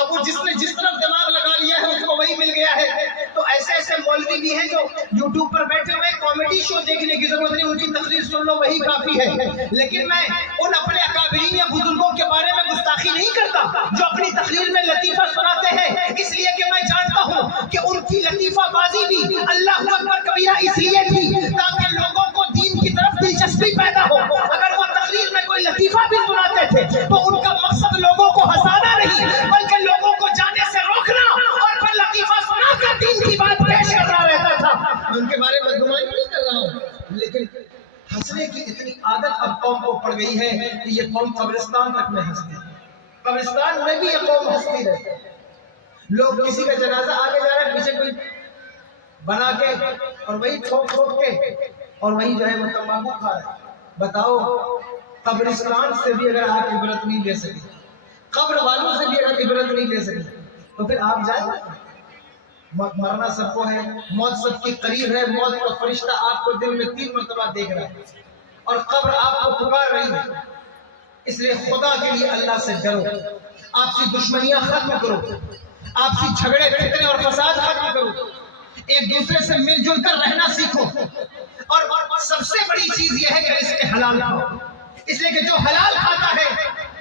اب وہ جس نے جس طرف دماغ لگا لیا ہے اس کو وہی مل گیا ہے. تو ایسے ایسے مولوی بھی ہیں جو یوٹیوب پر بیٹھے ہوئے کامیڈی شو دیکھنے کی ضرورت نہیں، ان کی تقریر سن لو وہی کافی ہے. لیکن میں ان اپنے اکابرین یا بزرگوں کے بارے میں گستاخی نہیں کرتا جو اپنی تقریر میں لطیفہ سناتے ہیں، اس لیے کہ میں جانتا ہوں کہ ان کی لطیفہ بازی بھی اللہ اکبر کبیرہ اس لیے تھی تاکہ لوگوں کو دین کی طرف دلچسپی پیدا ہو. اگر وہ تقریر میں کوئی لطیفہ بھی سناتے تھے تو ان کا مقصد لوگوں کو ہنسانا نہیں بلکہ لوگوں کو جانے سے روکنا اور پھر لطیفہ سنا کر دین کی بات پیش کرنا رہتا تھا. ان کے بارے میں بدگمانی نہیں کر رہا ہوں، لیکن ہنسنے کی اتنی عادت اب قوم کو پڑ گئی ہے کہ یہ قوم قبرستان تک میں ہنستی ہے. قبرستان میں بھی یہ قوم ہنستی رہتی ہے. لوگ کسی کا جنازہ آگے جا رہا ہے پیچھے کوئی بنا کے اور وہی ٹھوک ٹھوک کے اور وہی جو ہے وہ تمباکو کھا رہا ہے. بتاؤ قبرستان سے بھی اگر آپ عبرت نہیں لے سکے، قبر والوں سے بھی اگر عبرت نہیں لے سکے تو پھر آپ جائیں. مرنا سب کو ہے، موت سب کی قریب ہے. موت کا فرشتہ آپ کو دن میں 3 مرتبہ دیکھ رہا ہے اور قبر آپ کو پکار رہی ہے. اس لیے خدا کے لیے اللہ سے ڈرو، آپسی دشمنیاں ختم کرو، آپسی جھگڑے فتنے اور فساد ختم کرو، ایک دوسرے سے مل جل کر رہنا سیکھو. اور سب سے بڑی چیز یہ ہے کہ رزق حلال کھاؤ. اس لیے کہ جو حلال کھاتا ہے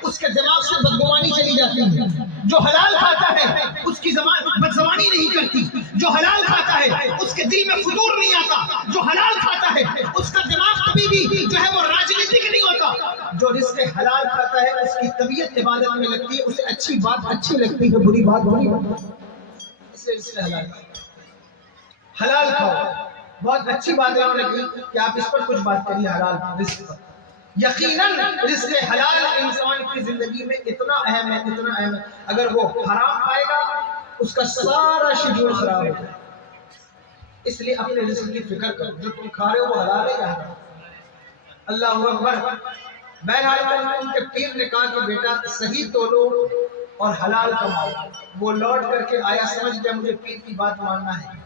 اس کے دماغ سے بدگمانی چلی جاتی ہے. جو حلال کھاتا ہے اس کی زبان بدزبانی نہیں کرتی. جو حلال کھاتا ہے اس کے دل میں فجور نہیں آتا. جو حلال کھاتا ہے اس کا دماغ کبھی بھی جو ہے وہ راجنیتک نہیں ہوتا. جو رزق حلال کھاتا ہے اس کی طبیعت عبادت میں لگتی ہے, اسے اچھی بات اچھی لگتی ہے, بری بات بری لگتی ہے. اس لیے رزق حلال کھاؤ. بہت اچھی بات ہے کہ آپ اس پر کچھ بات کریے. حلال رزق پر یقیناً رزق حلال انسان کی زندگی میں اتنا اہم ہے, اتنا اہم ہے. اگر وہ حرام کھائے گا اس کا سارا شیڈول خراب ہو جائے. اس لیے اپنے رزق کی فکر کرو. جو تم کھا رہے ہو وہ حلال ہے یا حرام. اللہ اکبر. بہرحال ان کے پیر نے کہا کہ بیٹا صحیح تولو اور حلال کماؤ. وہ لوٹ کر کے آیا, سمجھ گیا مجھے پیر کی بات ماننا ہے.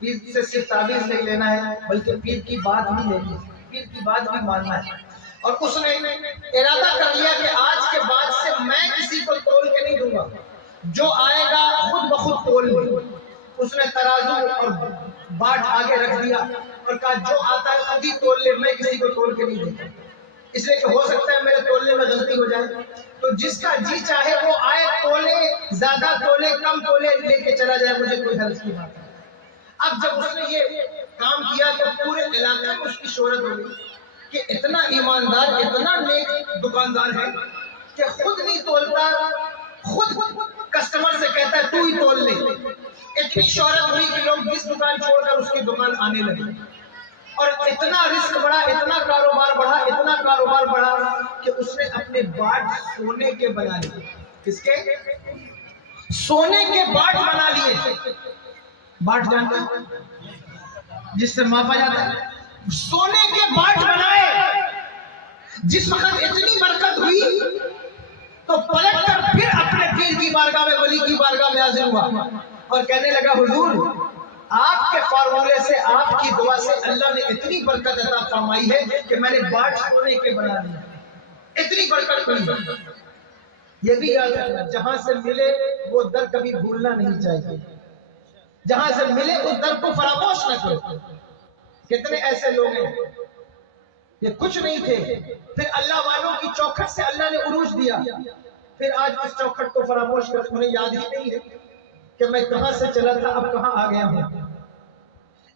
پیر سے صرف تعویذ نہیں لینا ہے بلکہ پیر کی بات بھی لینی ہے, پیر کی بات بھی ماننا ہے. اور اس نے ارادہ کر لیا کہ آج کے بعد سے میں کسی کو تول کے نہیں دوں گا, جو آئے گا خود بخود تول لے. اس نے ترازو اور باٹ آگے رکھ دیا اور کہا جو آتا ہے خود ہی تول لے, میں کسی کو تول کے نہیں دیتا. اس لیے کہ ہو سکتا ہے میرے تولنے میں غلطی ہو جائے. تو جس کا جی چاہے وہ آئے, تولے, زیادہ تولے, کم تولے, لے کے چلا جائے, مجھے کوئی حرج کی بات نہیں. اب جب اس نے یہ کام کیا تو پورے علاقے میں اس کی شہرت ہو گئی کہ اتنا ایماندار, اتنا نیک دکاندار ہے کہ خود نہیں تولتا, خود کسٹمر سے کہتا ہے تو ہی تول لے. اتنی شہرت ہوئی کہ لوگ جس دکان چھوڑ کر اس کی دکان آنے لگے. اور اتنا رزق بڑھا, اتنا کاروبار بڑھا, اتنا کاروبار بڑھا کہ اس نے اپنے باٹ سونے کے بنا لیے. کس کے؟ سونے کے باٹ بنا لیے. باٹ جانتے ہیں جس سے ماپا جاتا ہے, سونے کے باٹ بنائے. جس وقت اتنی برکت ہوئی تو پلٹ کر پھر اپنے پیر کی بارگاہ میں, ولی کی بارگاہ میں حاضر ہوا اور کہنے لگا حضور آپ کے فارمولے سے, آپ کی دعا سے اللہ نے اتنی برکت عطا فرمائی ہے کہ میں نے باٹ سونے کے بنا لیا. اتنی برکت ہوئی. یہ بھی یاد رکھنا, جہاں سے ملے وہ در کبھی بھولنا نہیں چاہیے. جہاں سے ملے اس در کو فراموش نہ کرو. کتنے ایسے لوگ ہیں یہ کچھ نہیں تھے, پھر اللہ والوں کی چوکھٹ سے اللہ نے عروج دیا, پھر آج اس چوکھٹ کو فراموش کر انہیں یاد ہی نہیں ہے کہ میں کہاں سے چلا تھا اب کہاں آ گیا ہوں.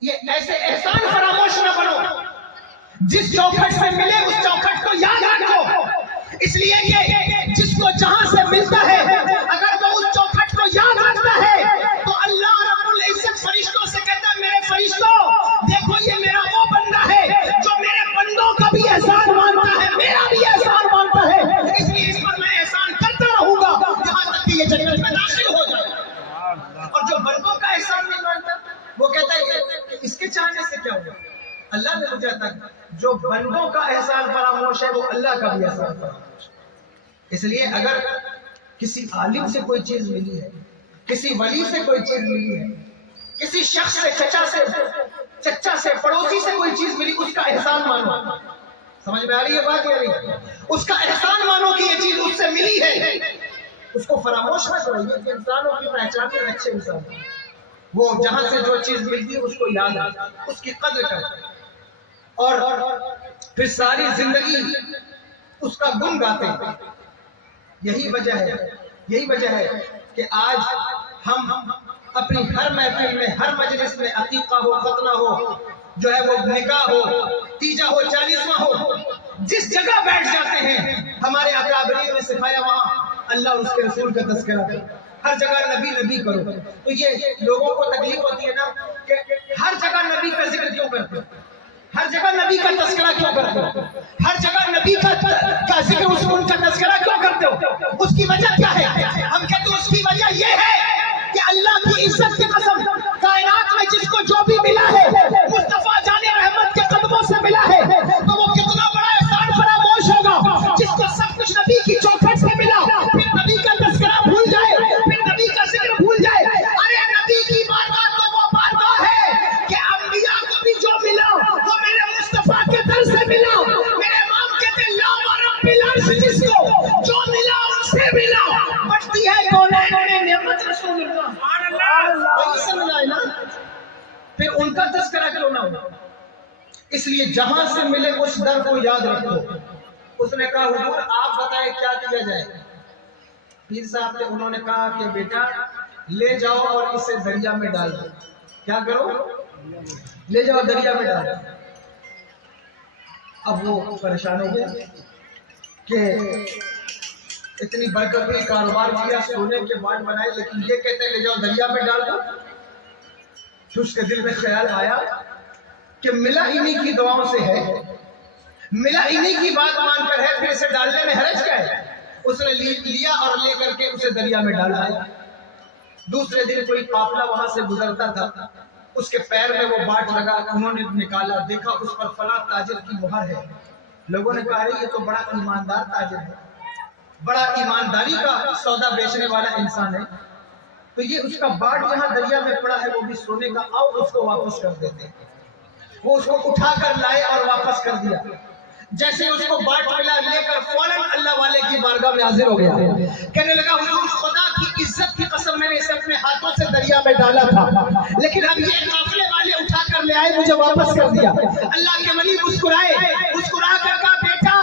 یہ ایسے احسان فراموش نہ بنو. جس چوکھٹ سے ملے اس چوکھٹ کو یاد رکھو. اس لیے کہ جس کو جہاں سے ملتا ہے اگر وہ اس چوکھٹ کو یاد رکھتا ہے تو اللہ رب العزت فرشتوں سے کہتا ہے میرے فرشتوں دیکھو یہ میرا وہ بندہ ہے جو میرے بندوں کا بھی احسان مانتا ہے, میرا بھی احسان مانتا ہے, اس لیے اس پر میں احسان کرتا رہوں گا جہاں تک کہ یہ جنت میں داخل ہو جائے. اور جو بندوں کا احسان نہیں مانتا وہ کہتا ہے کہ اس کے چاہنے سے کیا ہوگا. اللہ نے مجھے عطا کیا. جو بندوں کا احسان فراموش ہے وہ اللہ کا بھی احسان فراموش. اس لیے اگر کسی عالم سے کوئی چیز ملی ہے, کسی ولی سے کوئی چیز ملی ہے, کسی شخص سے, چچا سے, پڑوسی سے کوئی چیز ملی, اس کا احسان مانو. سمجھ میں آ رہی ہے بات یا نہیں؟ اس کا احسان مانو کہ یہ چیز اس سے ملی ہے. اس کو فراموش نہ کرو. یہ انسانوں کی پہچان ہے اچھے انسان. وہ جہاں سے جو چیز ملتی ہے اس کو یاد رکھے, اس کی قدر کرے اور پھر ساری زندگی اس کا گن گاتے ہیں. یہی وجہ ہے کہ آج ہم اپنی ہر محفل میں, ہر مجلس میں, عقیقہ ہو, ختنہ ہو, جو ہے وہ نکاح ہو, تیجا ہو, 40واں ہو, جس جگہ بیٹھ جاتے ہیں ہمارے اکابرین نے سکھایا وہاں اللہ اور اس کے رسول کا تذکرہ کرو. ہر جگہ نبی نبی کرو. تو یہ لوگوں کو تکلیف ہوتی ہے نا کہ ہر جگہ نبی کا ذکر کیوں کرتے ہو, ہر جگہ نبی کا تذکرہ کیوں کرتے ہو, ہر جگہ نبی کا ذکر, ان کا تذکرہ کیوں کرتے ہو. اس کی وجہ کیا ہے؟ ہم کہتے ہیں اس کی وجہ یہ ہے کہ اللہ کی عزت کی قسم کائنات میں جس کو جو بھی ملا ہے مصطفیٰ جان رحمت کے قدموں سے ملا ہے تو وہ کتنا بڑا احسان فراموش ہوگا جس کو سب کچھ نبی کی چوکھٹ سے ملا پھر نبی کا تذکرہ بھول جائے, پھر نبی کا ذکر بھول جائے. ارے نبی کی بارگاہ تو وہ بارگاہ ہے کہ انبیاء کو بھی جو ملا وہ میرے مصطفیٰ کے در سے ملا. میرے امام کہتے ہیں لا رب العرش, جس کو جو ملا ان سے ملا. بچتی ہے کونین میں نعمت رسول اللہ صلی اللہ علیہ وسلم. پھر ان کا تذکرہ کیوں نہ ہو. اس لیے جہاں سے ملے اس در کو یاد رکھو. اس نے کہا حضور آپ بتائیں کیا کیا جائے؟ پیر صاحب نے انہوں نے کہا کہ بیٹا لے جاؤ اور اسے دریا میں ڈال دو. کیا کرو؟ لے جاؤ دریا میں ڈال دو. اب وہ پریشان ہو گیا کہ اتنی برکت ہوئی، کاروبار کیا، سونے کے بعد بنائے، لیکن یہ کہتے لے جاؤ دریا میں ڈال دو. تو اس کے دل میں خیال آیا کہ ملا انہی کی دعاؤں سے ہے، ملا انہی کی بات مان کر ہے، پھر اسے ڈالنے میں حرج کیا ہے؟ اس نے لیا اور لے کر کے اسے دریا میں ڈالا. دوسرے دن کوئی قافلہ وہاں سے گزرتا تھا، اس کے پیر میں وہ باٹ لگا، انہوں نے نکالا، دیکھا اس پر فلاں تاجر کی مہر ہے. لوگوں نے کہا یہ تو بڑا ایماندار تاجر ہے، بڑا ایمانداری کا سودا بیچنے والا انسان ہے، تو یہ اس کا باٹ یہاں دریا میں پڑا ہے، وہ بھی سونے کا، آؤ اس کو واپس کر دیتے. وہ اس کو اٹھا کر لائے اور واپس کر دیا. جیسے اس کو باٹ ملا، لے کر فوراً اللہ والے کی بارگاہ میں حاضر ہو گیا، کہنے لگا حضور خدا کی عزت کی قسم میں نے اسے اپنے ہاتھوں سے دریا میں ڈالا تھا، لیکن اب یہ قافلے والے اٹھا کر لے آئے، مجھے واپس کر دیا. اللہ کے ولی مسکرائے، مسکرا کر کہا بیٹا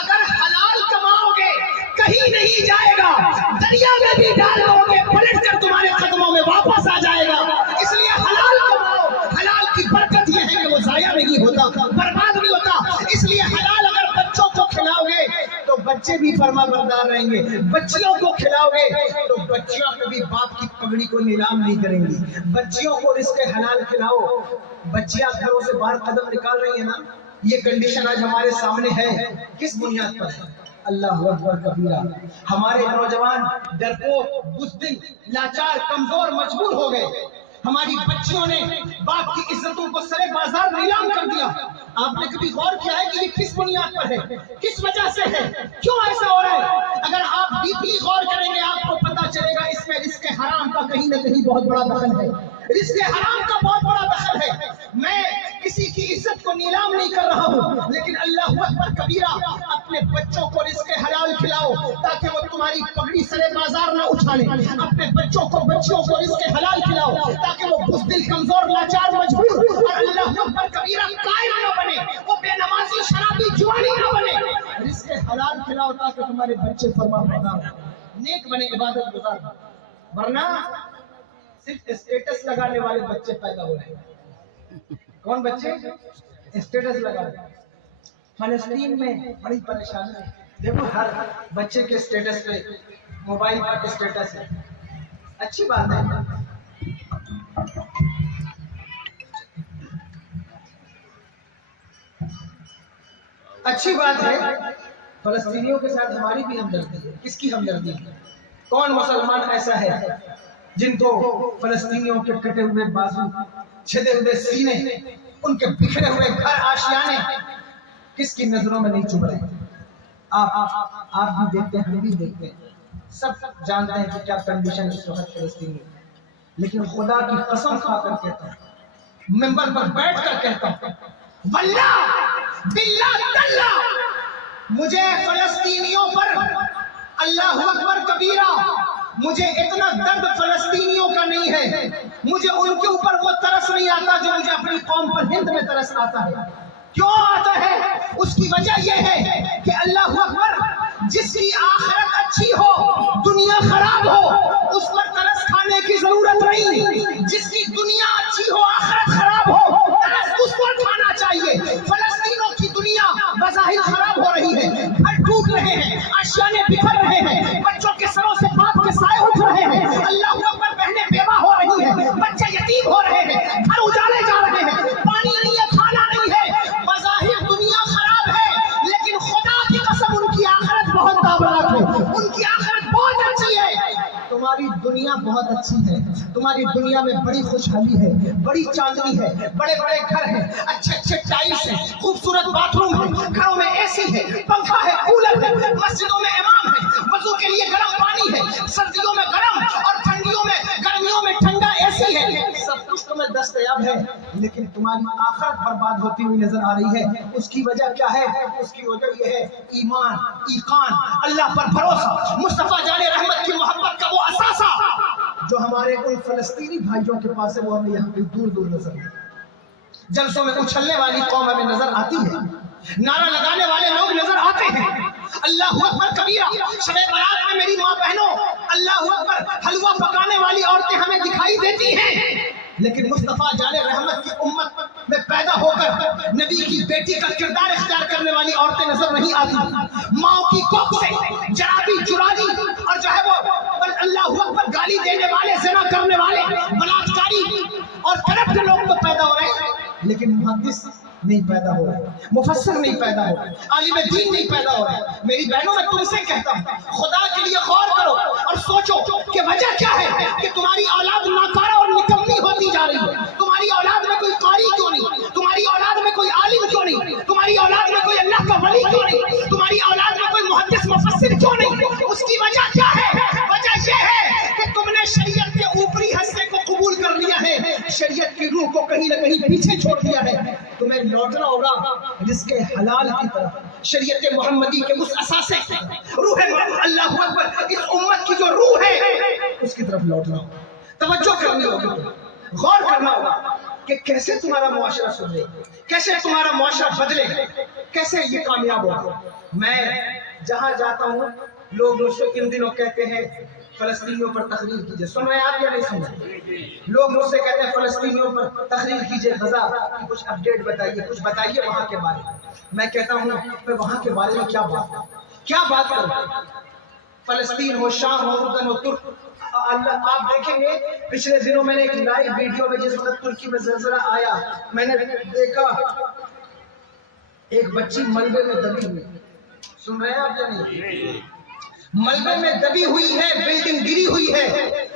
اگر حلال کماؤ گے کہیں نہیں جائے گا، دریا میں بھی ڈالو گے پلٹ کر تمہارے قدموں میں واپس آ جائے گا. اس لیے حلال کماؤ. حلال کی برکت یہ ہے کہ وہ ضائع نہیں ہوتا، برباد نہیں ہوتا. اس لیے حلال اگر بچوں کو کھلاؤ گے تو بچے بھی فرما بردار رہیں گے، بچیوں کو کھلاؤ گے تو بچیاں کبھی باپ کی پگڑی کو نیلام نہیں کریں گی. بچیوں کو رزق حلال کھلاؤ. بچیاں گھروں سے باہر قدم نکال رہی ہیں نا، یہ کنڈیشن آج ہمارے سامنے ہے. کس بنیاد پر ہے؟ اللہ اکبر کبیرہ. ہمارے نوجوان ڈرپوک، بزدل، لاچار، کمزور، مجبور ہو گئے. ہماری بچیوں نے باپ کی عزتوں کو سرے بازار نیلام کر دیا. آپ نے کبھی غور کیا ہے کہ یہ کس بنیاد پر ہے، کس وجہ سے ہے، کیوں ایسا ہو رہا ہے؟ اگر آپ ڈیپلی غور کریں گے آپ کو پتا چلے گا اس میں رزق حرام کا کہیں نہ کہیں بہت بڑا دخل ہے. رزق حرام کا بہت بڑا دخل ہے. میں کسی کی عزت کو نیلام نہیں کر رہا ہوں، لیکن اللہ اکبر کبیرہ اپنے بچوں کو رزق حلال کھلاؤ تاکہ وہ تمہاری پگڑی سرے بازار نہ اٹھانے. اپنے بچوں کو، بچیوں کو رزق حلال کھلاؤ تاکہ وہ بزدل، کمزور، لاچار، مجبور اور اللہ اکبر کبیرہ قائل نہ بنے، وہ بے نمازی، شرابی، جوانی نہ بنے. رزق حلال کھلاؤ تاکہ تمہارے بچے فرما بردار، نیک بنے، عبادت گزار. ورنہ صرف اسٹیٹس لگانے والے بچے پیدا ہو رہے ہیں. کون بچے؟ اسٹیٹس لگا رہے ہیں. فلسطین میں بڑی پریشانی ہے. دیکھو ہر بچے کے اسٹیٹس پہ موبائل پر اسٹیٹس ہے. اچھی بات ہے، اچھی بات ہے. فلسطینیوں کے ساتھ ہماری بھی ہمدردی ہے. کس کی ہمدردی ہے؟ کون مسلمان ایسا ہے جن کو فلسطینیوں کے کٹے ہوئے بازو، چھدے ہوئے سینے، ان کے بکھرے ہوئے گھر، آشیانے کس کی نظروں میں نہیں چبھ رہے؟ آپ بھی دیکھتے ہیں، ہم بھی دیکھتے ہیں، سب جانتے ہیں کہ کیا کنڈیشن اس وقت فلسطین میں. لیکن خدا کی قسم کھا کر کہتا ہوں، منبر پر بیٹھ کر کہتا ہوں، واللہ باللہ تاللہ مجھے فلسطینیوں پر، اللہ اکبر کبیرہ، مجھے اتنا درد فلسطینیوں کا نہیں ہے. مجھے ان کے اوپر وہ ترس نہیں آتا جو مجھے اپنی قوم پر ہند میں ترس آتا ہے. کیوں آتا ہے؟ اس کی وجہ یہ ہے کہ اللہ اکبر جس کی آخرت اچھی ہو دنیا خراب ہو اس پر ترس کھانے کی ضرورت نہیں. جس کی دنیا اچھی ہو آخرت خراب ہو ترس اس پر کھانا چاہیے. فلسطینوں کی دنیا بظاہر خراب ہو رہی ہے، گھر ٹوٹ رہے ہیں، آشیانے بکھر رہے ہیں، بچوں کے سروں سے باپ کے سائے اٹھ رہے ہیں، اللہ اکبر بہنیں بیوہ ہو رہی ہیں، بچے یتیم ہو رہے ہیں، گھر اجالے جا رہے ہیں، پانی نہیں ہے، کھانا نہیں ہے. بظاہر دنیا خراب ہے لیکن خدا کی قسم ان کی آخرت بہت تابناک ہے، ان کی آخرت بہت اچھی ہے. تمہاری دنیا بہت اچھی ہے، تمہاری دنیا میں بڑی خوشحالی ہے، بڑی چاندنی ہے، بڑے بڑے گھر ہیں، اچھے اچھے ٹائلس ہیں، خوبصورت باتھ روم ہیں، گھروں میں اے سی ہے، پنکھا ہے، کولر ہے، مسجدوں میں امام ہے، وضو کے لیے گرم پانی ہے، سردیوں میں گرم اور ٹھنڈیوں میں، گرمیوں میں ٹھنڈا اے سی ہے، سب کچھ تمہیں دستیاب ہے. لیکن تمہاری آخرت برباد ہوتی ہوئی نظر آ رہی ہے. اس کی وجہ کیا ہے؟ اس کی وجہ یہ ہے ایمان، ایقان، اللہ پر بھروسہ، مصطفیٰ جان رحمت کی محبت کا وہ اثاثہ جو ہمارے ان فلسطینی بھائیوں کے پاس ہے وہ ہمیں یہاں پہ دور دور نظر ہے. جلسوں میں اچھلنے والی قوم ہمیں نظر آتی ہے نعرہ لگانے والے لوگ نظر آتے ہیں، اللہ اکبر کبیرہ، شب برات میں میری ماں بہنوں اللہ اکبر حلوہ پکانے والی عورتیں ہمیں دکھائی دیتی ہیں، لیکن مصطفیٰ جان رحمت کی امت میں پیدا ہو کر نبی کی بیٹی کا کردار اختیار کرنے والی عورتیں نظر نہیں آتی۔ ماں کی کوکھ سے جرابی چرانی اور جو ہے وہ اللہ اکبر گالی دینے والے، زنا کرنے والے، بلاکاری اور کرپٹ لوگ تو پیدا ہو رہے ہیں، لیکن محدث نہیں پیدا ہو رہا، مفسر نہیں پیدا ہو رہا، عالم دین نہیں پیدا ہو رہا۔ میری بہنوں میں تم سے کہتا ہوں خدا کے لیے غور کرو اور سوچو کہ وجہ کیا ہے کہ تمہاری اولاد ناکارہ اور نکمی ہوتی جا رہی ہے۔ تمہاری اولاد میں کوئی قاری کیوں نہیں؟ تمہاری اولاد میں کوئی عالم کیوں نہیں؟ تمہاری اولاد میں کوئی اللہ کا ولی کیوں نہیں؟ تمہاری اولاد میں کوئی محدث مفسر کیوں نہیں؟ اس کی وجہ کیا ہے؟ وجہ یہ ہے کہ تم نے شریعت کے اوپری حصے کو قبول کر لیا ہے، شریعت کی روح کو کہیں نہ کہیں پیچھے چھوڑ دیا ہے۔ تمہیں لوٹنا ہوگا رزق حلال کی طرف، شریعت محمدی کے اس اساسے روح اللہ اکبر اس امت کی جو روح ہے اس کی طرف لوٹنا ہوگا، توجہ کرنی ہوگی، غور کرنا ہوگا کہ کیسے تمہارا معاشرہ سدھرے، کیسے تمہارا معاشرہ بدلے، کیسے یہ کامیاب ہوگا۔ میں جہاں جاتا ہوں لوگ مجھ سے ان دنوں کہتے ہیں فلسطینیوں پر تقریر کیجئے، سن رہے ہیں آپ یا نہیں سن رہے؟ لوگ مجھ سے کہتے ہیں فلسطینیوں پر تقریر کیجئے، غزہ کی کچھ اپڈیٹ بتائیے، کچھ بتائیے وہاں کے بارے میں۔ میں کہتا ہوں میں وہاں کے بارے میں کیا بات کروں؟ فلسطین ہو، شام ہو، اردن ہو، ترک، اللہ آپ دیکھیں گے پچھلے دنوں میں نے ایک لائیو ویڈیو میں جس وقت ترکی میں زلزلہ آیا میں نے دیکھا ایک بچی ملبے میں دبی ہوئی، سن رہے ہیں آپ یا نہیں؟ ملبے میں دبی ہوئی ہے، بلڈنگ گری ہوئی ہے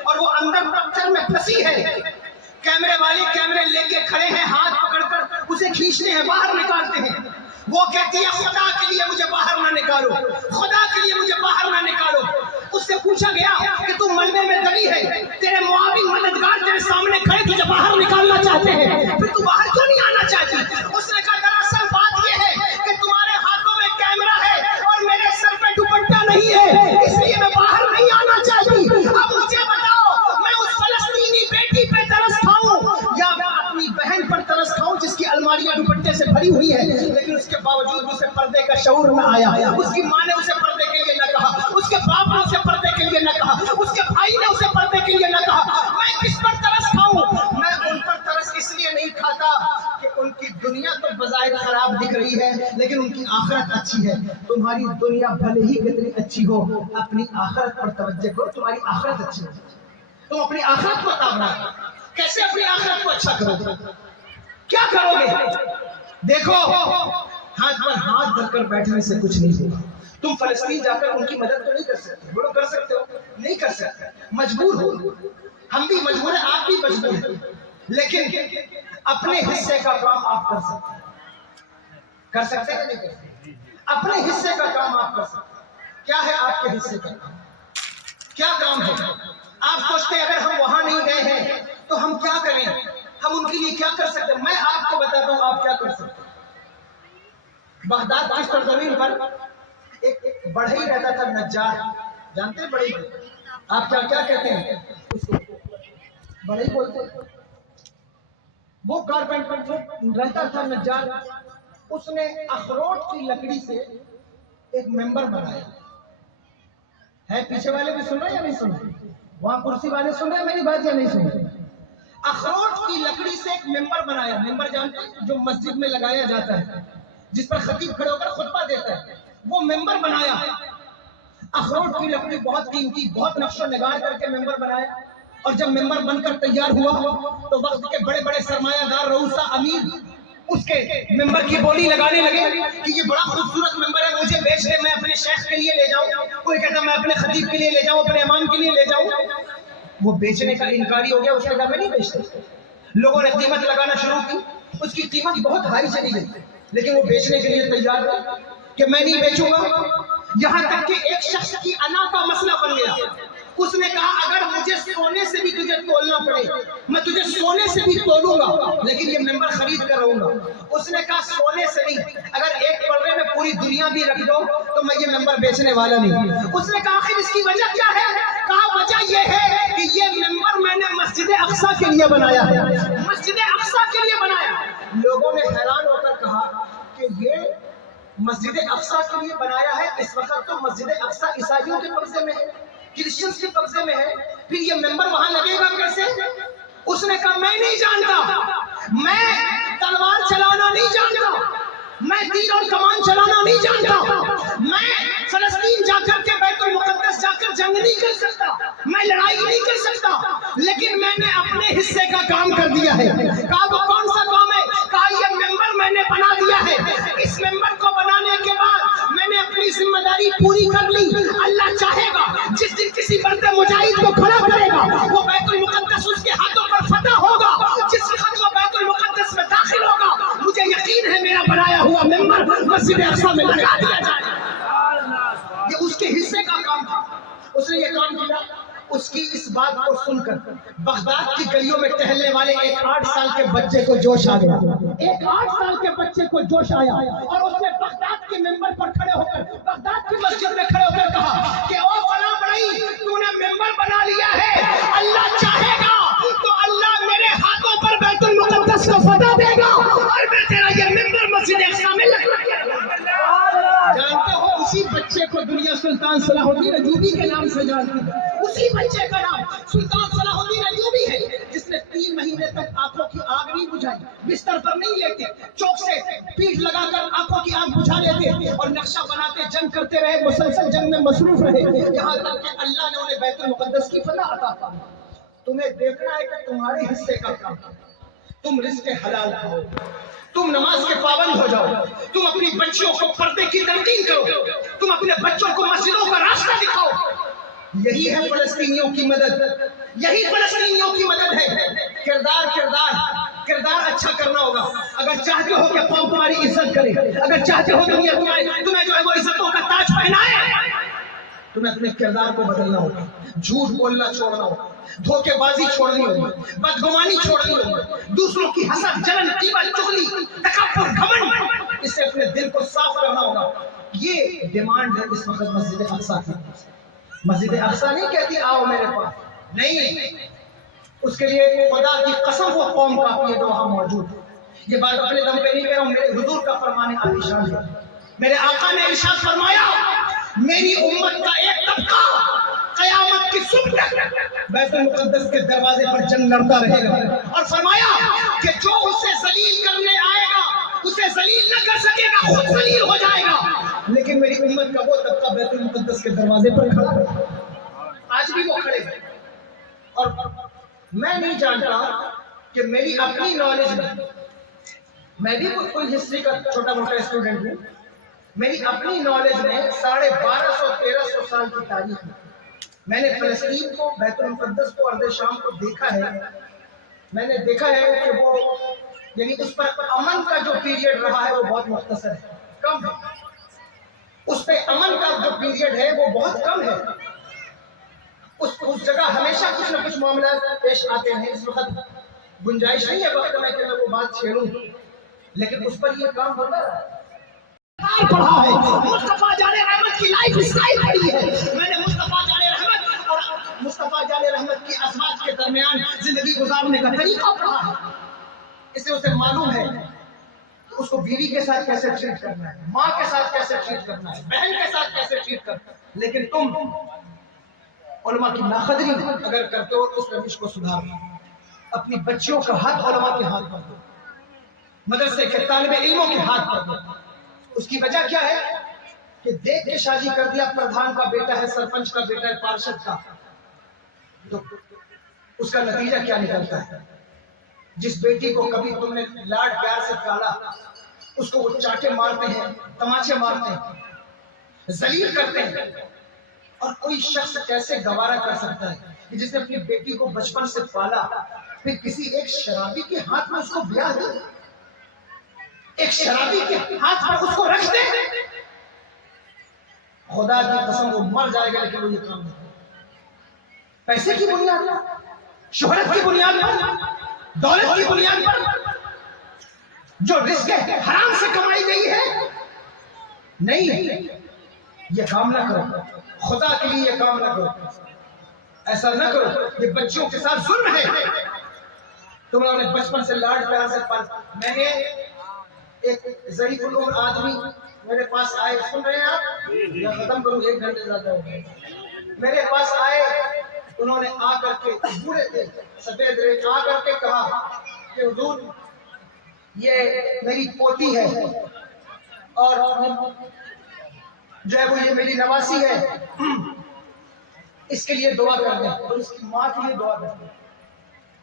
اور وہ اندر پتھر میں پھنسی ہے، کیمرے والے کیمرے لے کے کھڑے ہیں، ہاتھ پکڑ کر اسے کھینچتے ہیں، باہر نکالتے ہیں۔ وہ کہتی ہے خدا کے لیے مجھے باہر نہ نکالو، خدا کے لیے مجھے باہر نہ نکالو۔ اس سے پوچھا گیا کہ تم ملبے میں دبی ہے، تیرے معاون مددگار تیرے سامنے کھڑے تجھے باہر نکالنا چاہتے ہیں، پھر تو باہر کیوں نہیں آنا چاہتی؟ اس نے کہا دراصل بات یہ ہے کہ تمہارے ہاتھوں میں کیمرہ ہے اور میرے سر پہ دوپٹہ نہیں ہے، اس لیے میں باہر نہیں آنا چاہتی۔ اب مجھے بتاؤ میں اس فلسطینی بیٹی پہ ترس کھاؤں یا میں اپنی بہن پر ترس کھاؤں جس کی الماریاں دوپٹے سے بھری ہوئی ہے لیکن اس کے باوجود اسے پردے کا شعور نہ آیا، اس کی ماں نے اسے پردے کے لیے نہ کہا، اس کے باپ نے اسے پردے کے لیے نہ کہا، اس کے بھائی نے اسے پردے کے لیے نہ کہا۔ میں کس پر ترس کھاؤں؟ میں ان پر ترس اس لیے نہیں کھاتا کہ ان کی دنیا تو بظاہر خراب دکھ رہی ہے لیکن ان کی آخرت اچھی ہے۔ تمہاری دنیا بھلے ہی کتنی اچھی ہو اپنی آخرت پر توجہ کرو، تمہاری آخرت اچھی ہو، تم اپنی آخرت کو تابنا کرو۔ کیسے اپنی آخرت کو اچھا کرو گے؟ کیا کرو گے؟ دیکھو ہاتھ پر ہاتھ دھر کر بیٹھنے سے کچھ نہیں ہوگا۔ تم فلسطین جا کر ان کی مدد تو نہیں کر سکتے، بولو کر سکتے ہو؟ نہیں کر سکتے، مجبور ہو، ہم بھی مجبور ہیں، آپ بھی مجبور ہیں، لیکن اپنے حصے کا کام آپ کر سکتے ہیں، کر سکتے ہیں نہیں کر سکتے؟ اپنے حصے کا کام آپ کر سکتے ہیں۔ کیا ہے آپ کے حصے کا کام؟ کیا کام ہے؟ آپ سوچتے ہیں اگر ہم وہاں نہیں گئے ہیں تو ہم کیا کریں، ہم ان کے لیے کیا کر سکتے ہیں؟ میں آپ کو بتاتا ہوں آپ کیا کر سکتے ہیں۔ بغداد کی سرزمین پر ایک بڑھئی رہتا تھا، نجار، جانتے ہیں بڑھئی؟ آپ کیا کہتے ہیں اس کو؟ بڑھئی بولتے ہیں۔ وہ کارپینٹر جو رہتا تھا نجار، اس نے اخروٹ کی لکڑی سے ایک ممبر بنایا ہے۔ پیچھے والے بھی سن رہے ہیں یا نہیں سن رہے؟ وہاں کرسی والے سن رہے ہیں میری بات یا نہیں سن رہے؟ اخروٹ کی لکڑی سے ایک ممبر بنایا، ممبر جانتے ہیں جو مسجد میں لگایا جاتا ہے جس پر خطیب کھڑے ہو کر خطبہ دیتا ہے، وہ ممبر بنایا۔ اخروٹ کی لکڑی بہت قیمتی، بہت نقش و نگار کر کے ممبر بنایا، اور جب ممبر بن کر تیار ہوا تو وقت کے بڑے بڑے سرمایہ دار رؤسا امیر اس کے ممبر کی بولی لگانے لگے کہ یہ بڑا خوبصورت ممبر ہے، مجھے بیچ دے، میں اپنے شیخ کے لیے لے جاؤں، کوئی کہتا میں اپنے خطیب کے لیے لے جاؤں، اپنے امام کے لیے لے جاؤں۔ وہ بیچنے کا انکاری ہو گیا، اس نے کہا میں نہیں بیچتا۔ لوگوں نے قیمت لگانا شروع کی، اس کی قیمت بہت ہائی چلی گئی لیکن وہ بیچنے کے لیے تیار تھا کہ میں نہیں بیچوں گا۔ یہاں تک کہ ایک شخص کی انا کا مسئلہ بن گیا، اس نے کہا اگر مجھے سونے سے بھی تجھے تولنا پڑے میں تجھے سونے سے بھی تولوں گا لیکن یہ ممبر خرید کر رہوں گا۔ اس نے کہا سونے سے نہیں، اگر ایک پلڑے میں پوری دنیا بھی رکھ دو تو میں یہ ممبر بیچنے والا نہیں۔ اس نے کہا آخر اس کی وجہ کیا ہے؟ کہا وجہ یہ ہے کہ یہ ممبر میں نے مسجد اقصی کے لیے بنایا ہے، مسجد اقصی کے لیے بنایا۔ لوگوں نے حیران ہو کر کہا کہ یہ مسجد اقصی کے لیے بنایا ہے. اس وقت تو مسجد اقصی عیسائیوں کے قبضے میں ہے, کرسچنز کے قبضے میں ہے. پھر یہ ممبر وہاں لگے گا کیسے؟ اس نے کہا میں نہیں جانتا, میں تلوار چلانا نہیں جانتا, میں تیر اور کمان چلانا نہیں جانتا, میں فلسطین جا کر کے بیت المقدس جا کر جنگ نہیں کر سکتا, میں لڑائی نہیں کر سکتا, لیکن میں نے اپنے حصے کا کام کر دیا ہے. کہا وہ کون سا کام ہے؟ کہا یہ ممبر میں نے بنا دیا ہے. اس ممبر کو بنانے کے بعد میں نے اپنی ذمہ داری پوری کر لی. اللہ چاہے گا جس دن کسی مرد مجاہد کو کھڑا کرے گا وہ بیت المقدس اس کے ہاتھوں پر فتح ہوگا. جس وقت وہ بیت المقدس میں داخل ہوگا مجھے یقین ہے میرا بنایا ہوا ممبر مسجد اقصی میں لگا دیا جائے گا. یہ اس کے حصے کا کام تھا, اس نے یہ کام کیا. اس کی اس بات کو سن کر بغداد کی گلیوں میں ٹہلنے والے ایک 8 سال کے بچے کو جوش آ گیا. ایک 8 سال کے بچے کو جوش آیا اور اس نے بغداد کے ممبر پر کھڑے ہو کر, بغداد کی مسجد میں کھڑے ہو کر کہا کہ او فلاں بڑائی, تو نے ممبر بنا لیا ہے, اللہ چاہے گا تو اللہ میرے ہاتھوں پر بیت المقدس کو فتح دے گا اور میں تیرا یہ ممبر مسجد اقصی میں لگا دیا. جانتے ہو اسی بچے کو دنیا سلطان صلاح الدین ایوبی کے نام سے جانتی ہے. اسی بچے کا نام سلطان صلاح الدین ایوبی ہے جس نے 3 مہینے تک آنکھوں کی آگ نہیں بجھائی, بستر پر نہیں لیتے, چوک سے پیٹھ لگا کر آنکھوں کی آگ بجھا لیتے اور نقشہ بناتے جنگ کرتے رہے, مسلسل جنگ میں مصروف رہے, یہاں تک کہ اللہ نے انہیں بیت المقدس کی فتح عطا فرمائی. تمہیں دیکھنا ہے کہ تمہارے حصے کا کام, تم رزق حلال کھاؤ, تم نماز کے پابند ہو جاؤ, تم اپنی بچیوں کو پردے کی تلقین کرو, تم اپنے بچوں کو مسجدوں کا راستہ دکھاؤ. یہی ہے فلسطینیوں کی مدد, یہی فلسطینیوں کی مدد ہے. کردار اچھا کرنا ہوگا. اگر چاہتے ہو کہ قوم تمہاری عزت کرے, اگر چاہتے ہو دنیا تمہیں جو ہے وہ عزتوں کا تاج پہنائے, تمہیں اپنے کردار کو بدلنا ہوگا. جھوٹ بولنا چھوڑنا ہوگا, دھوکے بازی چھوڑنی ہوگی, بدگمانی چھوڑنی ہوگی, دوسروں کی حسد, جلن, غیبت, چغلی, تکبر, گھمنڈ, اس سے اپنے دل کو صاف کرنا ہوگا. یہ ڈیمانڈ ہے اس وقت مسجد اقصی کی. مسجد اقصی نہیں کہتی آؤ میرے پاس, نہیں, اس کے لیے خدا کی قسم وہ قوم کافی ہے جو وہاں موجود ہے. یہ بات اپنے دم پہ نہیں کہہ رہا ہوں, میرے حضور کا فرمان عالیشان ہے. میرے آقا نے ارشاد فرمایا میری امت کا ایک طبقہ قیامت کی صبح تک بیت المقدس کے دروازے پر جنگ لڑتا رہے گا, اور فرمایا کہ جو اسے ذلیل کرنے آئے گا اسے ذلیل نہ کر سکے گا, خود ذلیل ہو جائے گا. لیکن میری امت کا وہ طبقہ بیت المقدس کے دروازے پر کھڑا ہے, آج بھی وہ کھڑے ہیں. اور میں نہیں جانتا کہ میری اپنی نالج میں بھی کوئی ہسٹری کا چھوٹا موٹا اسٹوڈنٹ ہوں, میری اپنی نالج میں 1250-1300 سال کی تاریخ ہے. میں نے فلسطین کو, بیت المقدس کو, ارض شام کو دیکھا ہے. میں نے دیکھا ہے کہ وہ یعنی اس پر امن کا جو پیریڈ رہا ہے وہ بہت مختصر ہے, کم ہے. اس پہ امن کا جو پیریڈ ہے وہ بہت کم ہے. اس جگہ ہمیشہ کچھ نہ کچھ معاملات پیش آتے ہیں. اس وقت گنجائش نہیں ہے وقت میں کہ میں وہ بات چھیڑوں, لیکن اس پر یہ کام ہوتا ہے. پڑھا ہے مصطفیٰ جان رحمت کی لائف اسٹائل پڑھی ہے. میں نے مصطفیٰ جان رحمت اور مصطفیٰ جان رحمت کی ازواج کے درمیان زندگی گزارنے کا طریقہ پڑھا ہے. اس سے اسے معلوم ہے اس کو بیوی کے ساتھ کیسے ٹریٹ کرنا ہے, ماں کے ساتھ کیسے ٹریٹ کرنا ہے, بہن کے ساتھ کیسے ٹریٹ کرنا ہے. لیکن تم علماء کی ناقدری اگر کرتے ہو اس روش کو سدھارنا. اپنی بچیوں کا ہاتھ علماء کے ہاتھ پر دو, مدرسے کے طالب علموں کے ہاتھ پر دو. اس کی وجہ کیا ہے کہ دیکھ کے شادی کر دیا, پردھان کا بیٹا ہے, سرپنچ کا بیٹا ہے, پارشد کا, تو اس کا نتیجہ کیا نکلتا ہے؟ جس بیٹی کو کبھی تم نے لاڈ پیار سے پالا اس کو وہ چاٹے مارتے ہیں, تماچے مارتے ہیں, ذلیل کرتے ہیں. اور کوئی شخص کیسے گوارا کر سکتا ہے کہ جس نے اپنی بیٹی کو بچپن سے پالا پھر کسی ایک شرابی کے ہاتھ میں اس کو بیاہ دے, ایک شرابی کے ہاتھ پر اس کو رکھ دے؟ خدا کی قسم وہ مر جائے گا لیکن وہ یہ کام نہیں. پیسے کی بنیاد پر, شہرت کی بنیاد پر, دولت کی بنیاد پر جو رزق حرام سے کمائی گئی ہے, نہیں, یہ کام نہ کرو. خدا کے لیے یہ کام نہ کرو, ایسا نہ کرو. یہ بچیوں کے ساتھ ظلم ہے. تم نے بچپن سے لاڈ پیار سے پال. میں نے ایک ضعیف العمر آدمی میرے پاس آئے, سن رہے ہیں آپ, یا ختم کروں, 1 گھنٹے زیادہ ہو گئے. میرے پاس آئے, انہوں نے آ کر کے, بوڑھے تھے سفید ریش, آ کر کے کہا کہ حضور یہ میری پوتی ہے اور جو ہے وہ یہ میری نواسی ہے, اس کے لیے دعا کر دیں, اور اس کی ماں کے لیے دعا کر دیں.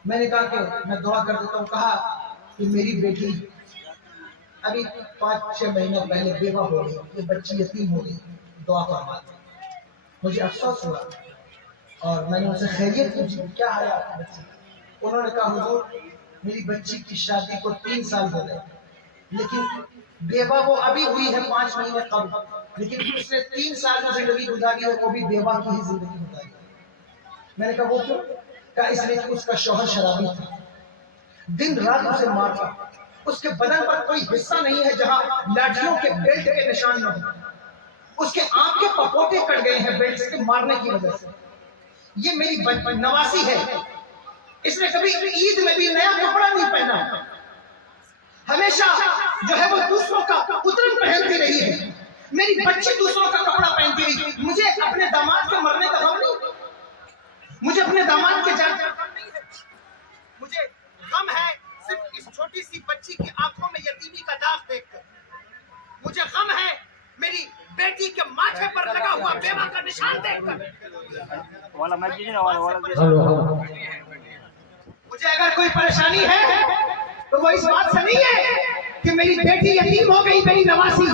میں نے کہا کہ میں دعا کر دیتا ہوں. کہا کہ میری بیٹی ابھی 5-6 مہینہ پہلے بیوہ ہو گئی, یہ بچی یتیم ہو گئی, دعا فرما دیں. مجھے افسوس ہوا اور میں نے ان سے خیریت پوچھی, کیا حال ہے آپ کی بچی؟ انہوں نے کہا حضور میری بچی کی شادی کو 3 سال ہو گئے, لیکن بیوہ وہ ابھی ہوئی ہے 5 مہینے قبل, لیکن اس نے 3 سال جو زندگی گزاری ہے وہ بھی بیوہ کی ہی زندگی گزاری. میں نے کہا وہ کیوں؟ کہا اس لیے کہ اس کا شوہر شرابی تھا, دن رات اسے مارتا, اس کے بدن پر کوئی حصہ نہیں ہے جہاں لاٹھیوں کے بیلٹ کے نشان نہ ہو, اس کے آنکھ کے پپوٹے کٹ گئے ہیں بیلٹ کے مارنے کی وجہ سے. یہ میری نواسی ہے, اس نے کبھی عید میں بھی نیا کپڑا نہیں پہنا, ہمیشہ جو ہے وہ دوسروں کا اترن پہنتی رہی ہے. میری بچی دوسروں کا کپڑا پہنتی رہی. مجھے اپنے داماد کے مرنے کا غم نہیں, مجھے اپنے داماد کے جانے کا غم نہیں ہے, مجھے غم ہے صرف اس چھوٹی سی بچی کی آنکھوں میں یتیمی کا داغ دیکھ کر. مجھے غم ہے میری بیٹی کے ماتھے پر لگا ہوا بیوہ کا نشان دیکھ کر. مجھے اگر کوئی پریشانی ہے تو وہ اس بات سے نہیں ہے کہ میری بیٹی یتیم ہو گئی, میری نواسی,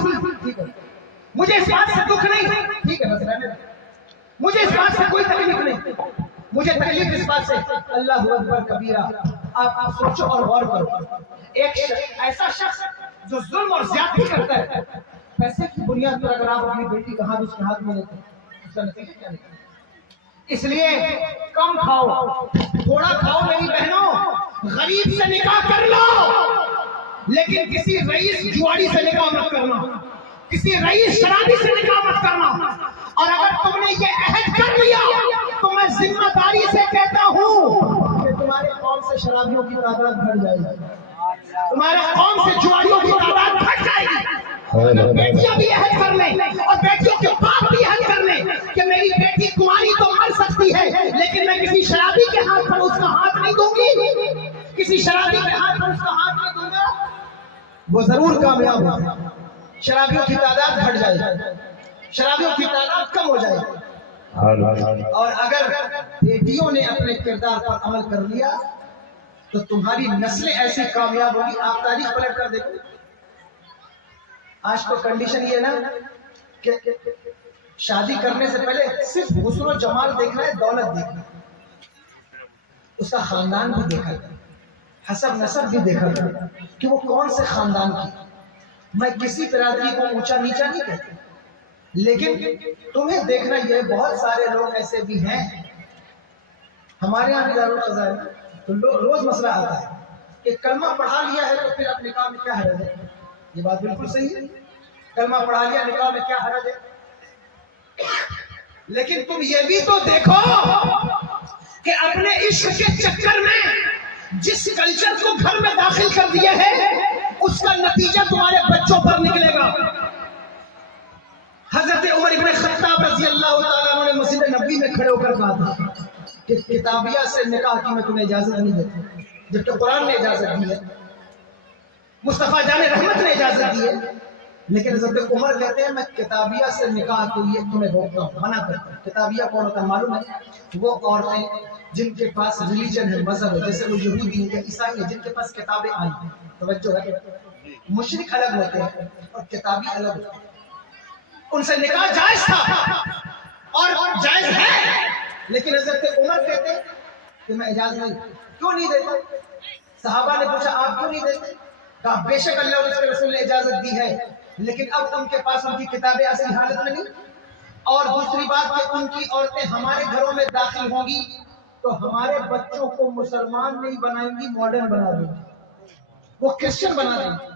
مجھے اس بات سے دکھ نہیں, ٹھیک ہے بس رہنے, مجھے اس بات سے کوئی تکلیف نہیں. مجھے تکلیف اس بات سے, اللہ اکبر کبیرہ, آپ سوچو اور غور کرو. ایک ایسا شخص جو ظلم اور زیادتی کرتا ہے, پیسے کی بنیاد پر اگر آپ اپنی بیٹی کا ہاتھ اس کے ہاتھ میں لیتے ہیں, اس کا نتیجہ کیا نکلے؟ اس لیے کم کھاؤ, تھوڑا کھاؤ میری بہنوں, غریب سے نکاح کر لو, لیکن کسی رئیس جواری سے نکاح مت کرنا, کسی رئیس شرابی سے نکاح مت کرنا. اور اگر تم نے یہ عہد کر لیا تو میں ذمہ داری سے کہتا ہوں کہ تمہارے قوم سے شرابیوں کی تعداد بڑھ جائے گی, تمہارے قوم سے جواریوں کی تعداد بڑھ جائے گی. بیٹیاں بھی عہد کر لیں اور بیٹیوں کے باپ بھی عہد کر لیں کہ میری بیٹی کنواری تو مر سکتی ہے, لیکن میں کسی شرابی کے ہاتھ پر اس کا ہاتھ نہیں دوں گی, کسی شرابی کے ہاتھ پر اس کا ہاتھ نہیں دوں گا. وہ ضرور کامیاب ہوگا, شرابیوں کی تعداد گھٹ جائے گی, شرابیوں کی تعداد کم ہو جائے گی. اور اگر بیٹیوں نے اپنے کردار پر عمل کر لیا تو تمہاری نسلیں ایسی کامیاب ہوگی, آپ تاریخ پلٹ کر دیکھو. آج تو کنڈیشن یہ نا کہ شادی کرنے سے پہلے صرف حسن و جمال دیکھنا ہے, دولت دیکھنا ہے, اس کا خاندان بھی دیکھا ہے, حسب نسب بھی دیکھا ہے کہ وہ کون سے خاندان کی. میں کسی برادری کو اونچا نیچا نہیں کہتا, لیکن تمہیں دیکھنا یہ, بہت سارے لوگ ایسے بھی ہیں ہمارے یہاں بھی دارالقضاء ہے, تو روز مسئلہ آتا ہے کہ کلمہ پڑھا لیا ہے تو پھر اب نکاح میں کیا حرج ہے. یہ بات بالکل صحیح ہے, کلمہ پڑھا لیا نکاح میں کیا حرج ہے, لیکن تم یہ بھی تو دیکھو کہ اپنے عشق کے چکر میں جس کلچر کو گھر میں داخل کر دیا ہے اس کا نتیجہ تمہارے بچوں پر نکلے گا. حضرت عمر ابن خطاب رضی اللہ تعالیٰ عنہ نے مسجد نبوی میں کھڑے ہو کر کہا تھا کہ کتابیہ سے نکاح کی میں تمہیں اجازت نہیں دیتا, جبکہ قرآن نے اجازت دی ہے, مصطفیٰ جان رحمت نے اجازت دی ہے, لیکن حضرت عمر کہتے ہیں میں کتابیہ سے نکاح کے لیے تمہیں روکتا ہوں, منع کرتا ہوں. کتابیہ کون ہوتا ہے معلوم ہے؟ وہ عورتیں جن کے پاس ریلیجن ہے, مذہب ہے, جیسے وہ یہودی ہیں یا عیسائی ہیں, جن کے پاس کتابیں آئی ہیں. توجہ ہے, مشرک الگ ہوتے ہیں اور کتابی الگ ہوتے ہیں. ان سے نکاح جائز تھا اور جائز ہے, لیکن حضرت عمر کہتے ہیں کہ میں اجازت نہیں. کیوں نہیں دیتا؟ صحابہ نے پوچھا آپ کیوں نہیں دیتے؟ کہا بے شک اللہ اور اس کے رسول نے اجازت دی ہے, لیکن اب ان کے پاس ان کی کتابیں اصلی حالت میں نہیں. اور دوسری بات کہ ان کی عورتیں ہمارے گھروں میں داخل ہوں گی تو ہمارے بچوں کو مسلمان نہیں بنائیں گی, ماڈرن بنا دیں گی, وہ کرسچن بنا دیں گی.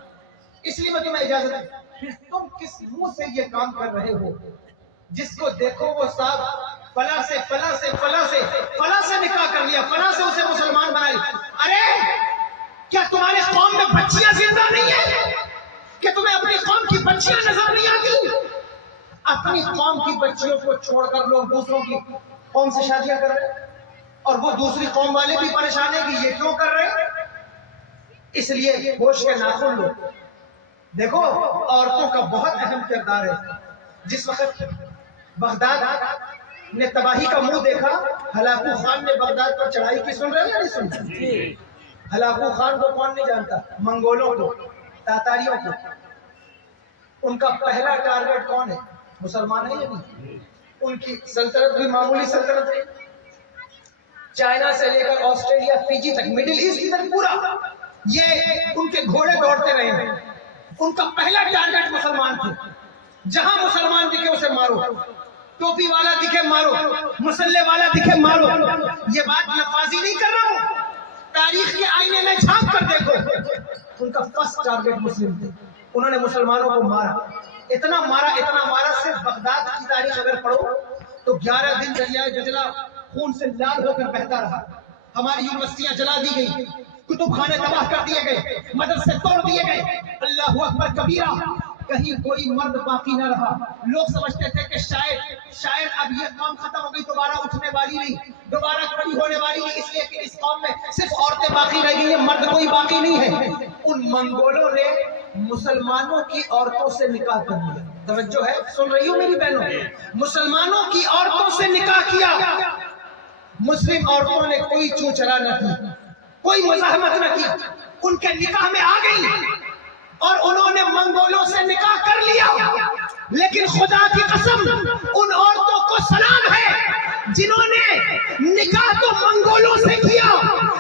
اس لیے میں تمہیں اجازت نہیں. پھر تم کس منہ سے یہ کام کر رہے ہو؟ جس کو دیکھو وہ صاحب فلاں سے فلاں سے فلاں سے فلاں سے نکاح کر لیا, فلاں سے اسے مسلمان بنائی. ارے کیا تمہارے قوم میں بچیاں زندہ نہیں ہیں کہ کہ تمہیں اپنی قوم کی بچیاں نظر نہیں آتی؟ اپنی قوم کی بچیوں کو چھوڑ کر لوگ دوسروں کی قوم سے شادیاں کر رہے ہیں، اور وہ دوسری قوم والے بھی پریشان ہیں کہ یہ کیوں کر رہے ہیں؟ اس لیے ہوش کے ناخن لو. دیکھو عورتوں کا بہت اہم کردار ہے. جس وقت بغداد نے تباہی کا منہ دیکھا، ہلاکو خان نے بغداد پر چڑھائی کی. سن رہے ہیں یا نہیں سن رہے؟ ہلاکو خان کو کون نہیں جانتا؟ منگولوں کو، تاتاریوں کو. ان کا پہلا ٹارگٹ کون ہے؟ مسلمان ہیں یا نہیں؟ ان کی سلطنت بھی معمولی سلطنت ہے. چائنا سے لے کر آسٹریلیا، فیجی تک، مڈل ایسٹ تک پورا یہ ان کے گھوڑے دوڑتے رہے ہیں. ان کا پہلا ٹارگٹ مسلمان تھے. جہاں مسلمان دکھے اسے مارو، ٹوپی والا دکھے مارو، مسلح والا دکھے مارو. یہ بات نفاذی نہیں کر رہا ہوں، تاریخ کے آئینے میں جھانک کر دیکھو. ان کا فرسٹ ٹارگٹ مسلم تھے. انہوں نے مسلمانوں کو مارا، اتنا مارا. صرف بغداد کی تاریخ اگر پڑھو تو 11 دن دریائے دجلہ خون سے لال ہو کر بہتا رہا. ہماری یونیورسٹیاں جلا دی گئی، کتب خانے تباہ کر دیے گئے، مدرسے توڑ دیے گئے. اللہ اکبر کبیرہ. کہیں کوئی مرد باقی نہ رہا. لوگ سمجھتے تھے کہ شاید اب یہ قوم ختم ہو گئی، دوبارہ اٹھنے والی نہیں، دوبارہ کھڑی ہونے والی نہیں. اس لیے کہ اس قوم میں صرف عورتیں باقی رہ گئی ہیں، مرد کوئی باقی نہیں ہے. ان منگولوں نے مسلمانوں کی عورتوں سے نکاح کر لیا. توجہ ہے، سن رہی ہو میری بہنوں؟ مسلمانوں کی عورتوں سے نکاح کیا. مسلم عورتوں نے کوئی چوچرا نہ کی، کوئی مزاحمت نہ کی. ان کے نکاح میں آ گئی اور انہوں نے منگولوں سے نکاح کر لیا. لیکن خدا کی قسم ان عورتوں کو سلام ہے جنہوں نے نکاح تو منگولوں سے کیا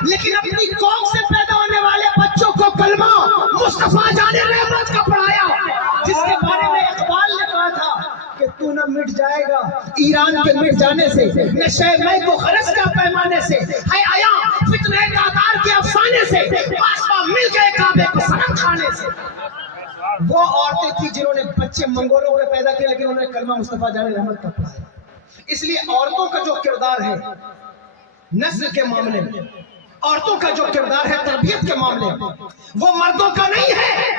لیکن اپنی قوم سے پیدا ہونے والے بچوں کو کلمہ مصطفیٰ جان رحمت کا پڑھایا، جس کے بارے میں اقبال نے کہا تھا کہ تو نہ مٹ جائے گا ایران کے مٹ جانے سے، نہ شہر کو خرچ کا پیمانے سے، ہے آیا فتنہ دادار کے افسانے سے، پاسباں مل گئے کعبے کو صنم کھانے سے. وہ عورتیں تھی جنہوں نے بچے منگولوں کے پیدا کیے لیکن انہوں نے کلمہ مصطفیٰ جان رحمت کا پڑھایا. اس لیے عورتوں کا جو کردار ہے نسل کے معاملے میں، عورتوں کا جو کردار ہے تربیت کے معاملے میں، وہ مردوں کا نہیں ہے.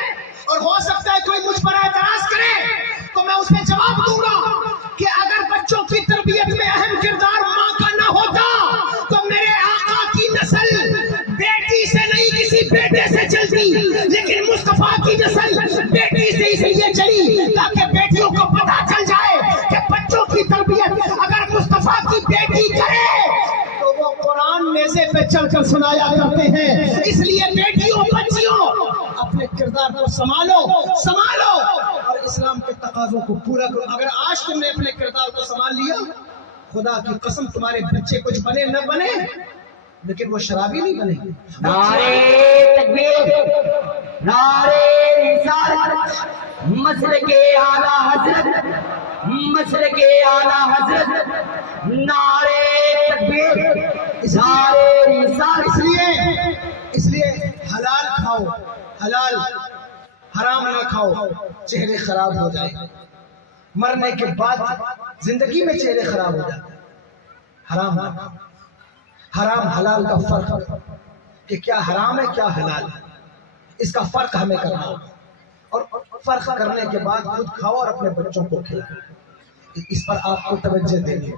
اور ہو سکتا ہے کوئی مجھ پر اعتراض کرے تو میں اس پہ جواب دوں گا کہ اگر بچوں کی تربیت میں اہم کردار ماں کا نہ ہوتا تو میرے آقا کی نسل بیٹی سے نہیں کسی بیٹے سے چلتی، لیکن مصطفیٰ کی نسل بیٹی سے اس لیے چلی تاکہ بیٹیوں کو پتہ چل جائے کہ بچوں کی تربیت اگر مصطفیٰ کی بیٹی کرے تو وہ قرآن نیزے پہ چڑھ کر سنایا کرتے ہیں. اس لیے بیٹیوں بچیوں اپنے کردار کو سنبھالو اور اسلام کے تقاضوں کو پورا کرو. اگر آج تم نے اپنے کردار کو سنبھال لیا، خدا کی قسم تمہارے بچے کچھ بنے نہ بنے لیکن وہ شرابی نہیں بنے. نعرے تکبیر، نعرے رسالت، مسلک اعلیٰ حضرت، مسلک اعلیٰ حضرت، نعرے تکبیر، نعرے رسالت. اس لیے حلال کھاؤ، حلال، حرام نہ کھاؤ، چہرے خراب ہو جائیں. مرنے کے بعد زندگی میں چہرے خراب ہو جاتے. حرام نہ کھاؤ. حرام حلال کا فرق کہ کیا حرام ہے کیا حلال ہے، اس کا فرق ہمیں کرنا ہوگا. اور فرق کرنے کے بعد خود کھاؤ اور اپنے بچوں کو کھلاؤ. اس پر آپ کو توجہ دینی.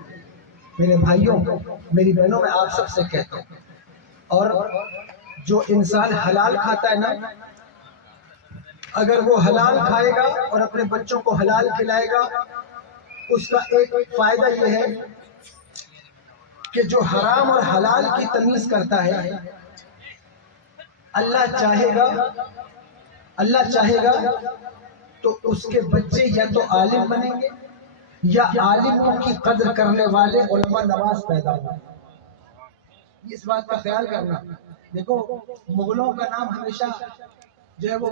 میرے بھائیوں، میری بہنوں، میں آپ سب سے کہتا ہوں، اور جو انسان حلال کھاتا ہے نا، اگر وہ حلال کھائے گا اور اپنے بچوں کو حلال کھلائے گا، اس کا ایک فائدہ یہ ہے کہ جو حرام اور حلال کی تمیز کرتا ہے، اللہ چاہے گا تو اس کے بچے یا تو عالم بنیں گے یا عالموں کی قدر کرنے والے علماء نواز پیدا ہوں. اس بات کا خیال کرنا. دیکھو مغلوں کا نام ہمیشہ جو ہے وہ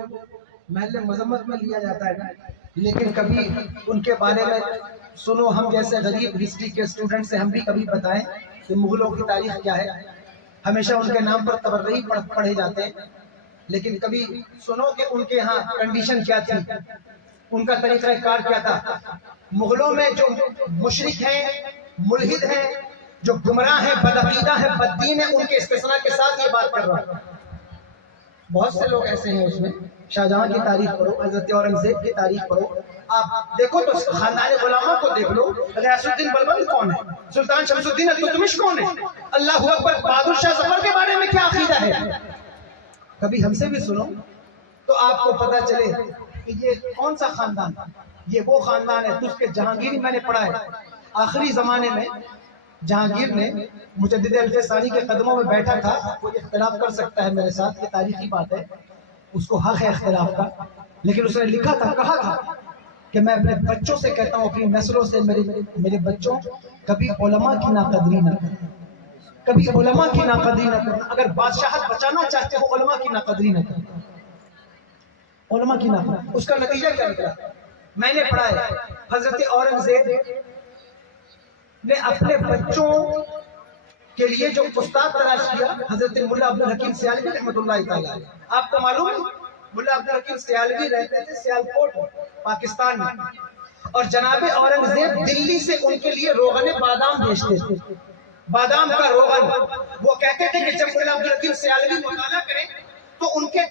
محل مذمت میں لیا جاتا ہے، لیکن کبھی ان کے بارے میں سنو. ہم جیسے غریب ہسٹری کے اسٹوڈنٹ سے ہم بھی کبھی بتائیں کہ مغلوں کی تاریخ کیا ہے. ہمیشہ ان کے نام پر تبرئی پڑھے جاتے ہیں، لیکن کبھی سنو کہ ان کے ہاں کنڈیشن کیا تھی، ان کا طریقہ کار کیا تھا. مغلوں میں جو مشرک ہیں، ملحد ہیں، جو گمراہ ہیں، بدعقیدہ ہیں، بددین ہیں، ان کے استثناء کے ساتھ یہ بات کر رہا ہوں. بہت سے لوگ ایسے ہیں اس میں شاہجہاں کی تاریخ پڑھو، حضرت اورنگزیب کی تاریخ پڑھو، آپ دیکھو تو خاندان غلامہ کو دیکھ لو، غیاث الدین بلبن کون ہے، سلطان شمس الدین التتمش کون ہے، اللہ اکبر، بہادر شاہ ظفر کے بارے میں کیا عقیدہ ہے. کبھی ہم سے بھی سنو تو آپ کو پتہ چلے کہ یہ کون سا خاندان، یہ وہ خاندان ہے. تجھ کے جہانگیر میں نے پڑھا ہے آخری زمانے میں جہانگیر نے مجدد الف ثانی کے قدموں میں بیٹھا تھا. کوئی اختلاف کر سکتا ہے میرے ساتھ، یہ تاریخی بات ہے، اس کو حق ہے اختلاف کا، لیکن اس نے لکھا تھا، کہا تھا کہ میں اپنے بچوں سے کہتا ہوں، اپنی نسلوں سے، میرے بچوں کبھی علماء کی ناقدری نہ کرنا، کبھی علماء کی ناقدری نہ کرنا. اگر بادشاہت بچانا چاہتے ہو علماء کی ناقدری نہ کرنا، علماء کی ناقدری. اس کا نتیجہ کیا نکلا؟ میں نے پڑھا ہے حضرت اورنگزیب نے اپنے بچوں کے لیے جو استاد تلاش کیا، حضرت ملا عبدالحکیم سیالوی رحمۃ اللہ تعالیٰ. آپ کو معلوم ہے ملا عبدالحکیم سیالوی رہتے تھے سیالکوٹ پاکستان میں، اور جناب اورنگزیب دلی سے ان کے لیے روغن بادام بھیجتے تھے، بادام کا روغن. وہ کہتے تھے کہ جب ملا عبدالحکیم سیالوی مطالعہ کریں تو ان کے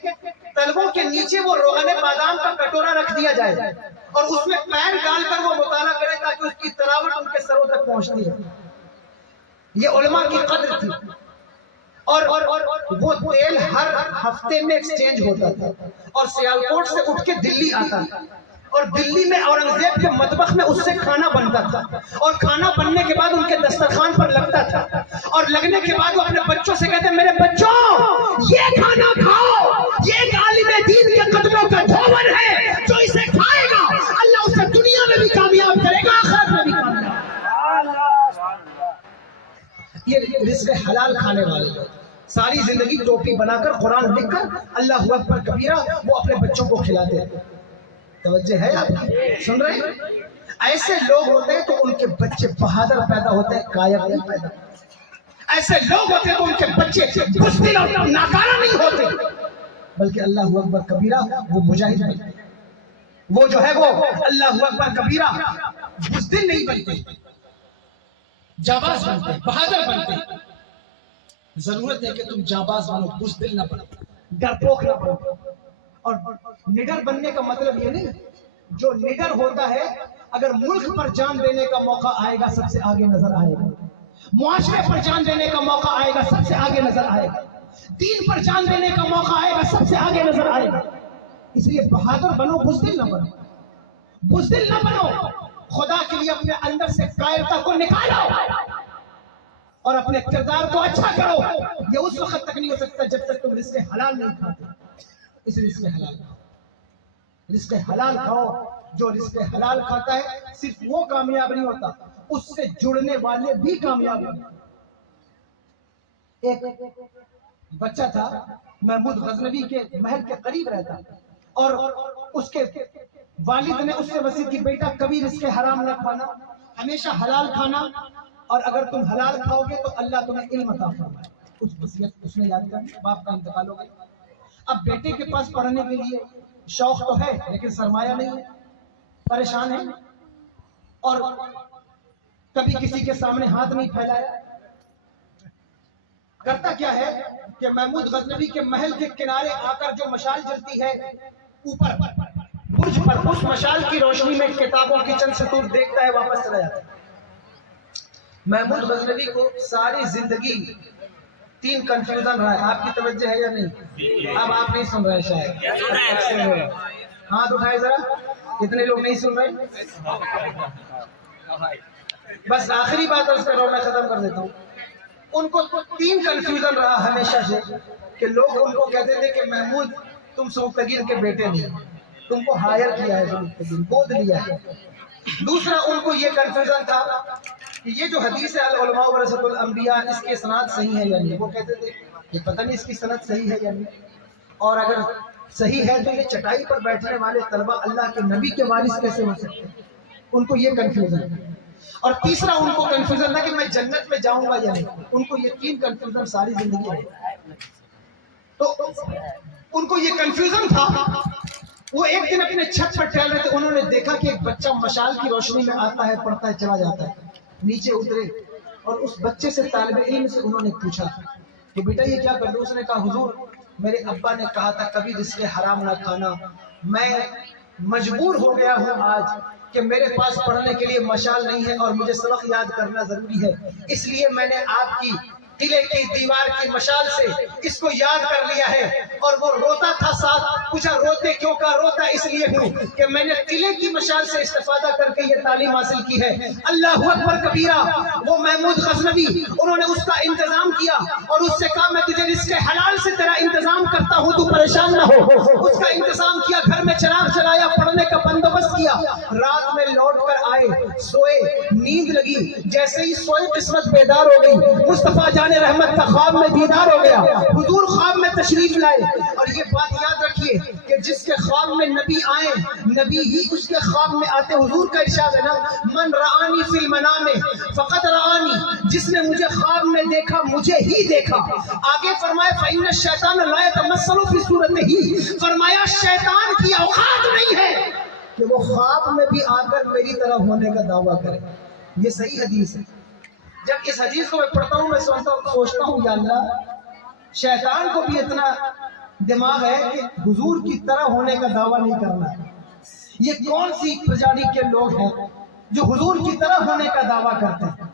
طلبوں کے نیچے وہ روغن بادام کا کٹورا رکھ دیا جائے اور اس میں پین ڈال کر وہ مطالعہ کرے تاکہ اس کی تلاوت ان کے سروں تک پہنچتی ہے. یہ علماء کی قدر تھی. اور وہ تیل ہر ہفتے میں ایکسچینج ہوتا تھا اور سیالکوٹ سے اٹھ کے دلی آتا تھا، اور دلی میں اورنگزیب کے مطبخ میں اس سے کھانا بنتا تھا، اور کھانا بننے کے بعد ان کے دسترخوان پر لگتا تھا، اور لگنے کے بعد وہ اپنے بچوں سے کہتے ہیں میرے بچوں یہ کھانا کھاؤ، یہ ایک عالم دین کے قدموں کا دھوون ہے، جو اسے کھائے گا اللہ اسے دنیا میں بھی کامیاب کرے گا آخرت میں بھی کامیاب. یہ رزق حلال کھانے والے لوگ ساری زندگی ٹوپی بنا کر قرآن لکھ کر اللہ اکبر کبیرہ وہ اپنے بچوں کو کھلاتے ہیں. توجہ ہے آپ کی؟ سن رہے ہیں؟ ایسے لوگ ہوتے ہیں تو ان کے بچے بہادر پیدا ہوتے ہیں، کائر نہیں پیدا. ایسے لوگ ہوتے ہیں تو ان کے بچے بزدل اور ناکارہ نہیں ہوتے، بلکہ اللہ اکبر کبیرہ وہ مجاہد بنتے ہیں. وہ جو ہے وہ اللہ اکبر کبیرہ بزدل نہیں بنتے، جانباز بنتے، بہادر بنتے. ضرورت ہے کہ تم جانباز بنو، بزدل نہ بنو، ڈرپوک نہ بنو. اور نڈر بننے کا مطلب یہ نہیں، جو نڈر ہوتا ہے اگر ملک پر جان دینے کا موقع آئے گا سب سے آگے نظر آئے گا، معاشرے پر جان دینے کا موقع آئے گا سب سے آگے نظر آئے گا، دین پر جان دینے کا موقع آئے گا سب سے آگے نظر آئے گا. اس لیے بہادر بنو، بزدل نہ بنو، بزدل نہ بنو. خدا کے لیے اپنے اندر سے کائرتا کو نکالو اور اپنے کردار کو اچھا کرو. یہ اس وقت تک نہیں ہو سکتا جب تک تم رزق حلال نہیں کھاتے. اس رزق حلال کھاؤ، رزق حلال کھاؤ. جو رزق حلال کھاتا ہے صرف وہ کامیاب نہیں ہوتا، اس سے جڑنے والے بھی کامیاب ہوتے. ایک بچہ تھا محمود غزنوی کے محل کے قریب رہتا، اور اس کے والد نے اس سے وصیت کی بیٹا کبھی رزق حرام نہ کھانا، ہمیشہ حلال کھانا، اور اگر تم حلال کھاؤ گے تو اللہ تمہیں علم عطا فرمائے. اس وصیت اس نے یاد کر، باپ کا انتقال ہو گیا. اب بیٹے کے پاس پڑھنے کے لیے شوق تو ہے لیکن سرمایہ نہیں ہے، پریشان ہے، اور کبھی کسی کے سامنے ہاتھ نہیں پھیلایا. کرتا کیا ہے کہ محمود غزنوی کے محل کے کنارے آ کر جو مشال جلتی ہے اوپر برج پر، اس مشال کی روشنی میں کتابوں کی چند سطور دیکھتا ہے، واپس چلا جاتا ہے. محمود غزنوی کو ساری زندگی 3 کنفیوژن رہا ہے. آپ کی توجہ ہے یا نہیں؟ اب آپ نہیں سن رہے شاید، ہاتھ اٹھائے ذرا، اتنے لوگ نہیں سن رہے. بس آخری بات اس کا میں ختم کر دیتا ہوں. ان کو 3 کنفیوژن رہا ہمیشہ سے کہ لوگ ان کو کہتے تھے کہ محمود تم سلطگیر کے بیٹے نہیں، تم کو ہائر کیا ہے سلطگیر، گود لیا ہے. دوسرا ان کو یہ کنفیوژن تھا کہ یہ جو حدیث ہے العلماء ورثۃ الانبیاء، اس کی اسناد صحیح ہے یا نہیں. وہ کہتے تھے کہ پتہ نہیں اس کی سند صحیح ہے یا نہیں، اور اگر صحیح ہے تو یہ چٹائی پر بیٹھنے والے طلبہ اللہ کے نبی کے وارث کیسے ہو سکتے ہیں. ان کو یہ کنفیوژن ہے. اور تیسرا ان کو کنفیوژن تھا کہ میں جنت میں جاؤں گا یا نہیں. ان کو یہ 3 کنفیوژن ساری زندگی ہے. تو ان کو یہ کنفیوژن تھا. وہ ایک دن اپنے چھت پر ٹہل رہے تھے، انہوں نے دیکھا کہ ایک بچہ مشال کی روشنی میں آتا ہے، پڑھتا ہے، چلا جاتا ہے. نیچے اترے اور اس بچے سے طالب علم سے انہوں نے پوچھا کہ بیٹا یہ کیا کر رہے ہو؟ اس نے کہا حضور میرے ابا نے کہا تھا کبھی رزق حرام نہ کھانا. میں مجبور ہو گیا ہوں آج کہ میرے پاس پڑھنے کے لیے مشال نہیں ہے اور مجھے سبق یاد کرنا ضروری ہے، اس لیے میں نے آپ کی قلعے کی دیوار کی مشال سے اس کو یاد کر لیا ہے. اور وہ روتا تھا ساتھ، پوچھا روتے کیوں؟ کا روتا اس لیے ہوں کہ میں نے قلعے کی مشال سے استفادہ کر کے یہ تعلیم حاصل کی ہے. اللہ اکبر کبیرہ. وہ محمود غزنوی انہوں نے اس کا انتظام کیا اور اس سے کہا میں تجھے رزق حلال سے تیرا انتظام کرتا ہوں، تو پریشان نہ ہو. اس کا انتظام کیا، گھر میں چراغ جلایا، پڑھنے کا بندوبست کیا. رات میں لوٹ کر آئے، سوئے، نیند لگی، جیسے ہی سوئے قسمت بیدار ہو گئی. مصطفیٰ جان رحمت کا خواب میں دیدار ہو گیا. حضور خواب میں تشریف لائے. اور یہ بات یاد رکھیے کہ جس کے خواب میں نبی آئے، نبی ہی اس کے خواب میں آتے. حضور کا ارشاد ہے نا، من رآنی فی المنام فقط رآنی، جس نے مجھے خواب میں دیکھا مجھے ہی دیکھا. آگے فرمایا فإن الشیطان لا يتمثل فی صورتہ، فرمایا شیطان کی اوقات نہیں ہے کہ وہ خواب میں بھی آ کر میری طرح ہونے کا دعویٰ کرے. یہ صحیح حدیث ہے. جب اس حدیث کو میں پڑھتا ہوں میں سوچتا ہوں یا اللہ، شیطان کو بھی اتنا دماغ ہے کہ حضور کی طرح ہونے کا دعویٰ نہیں کرنا. یہ کون سی پرجاری کے لوگ ہیں جو حضور کی طرح ہونے کا دعویٰ کرتے ہیں؟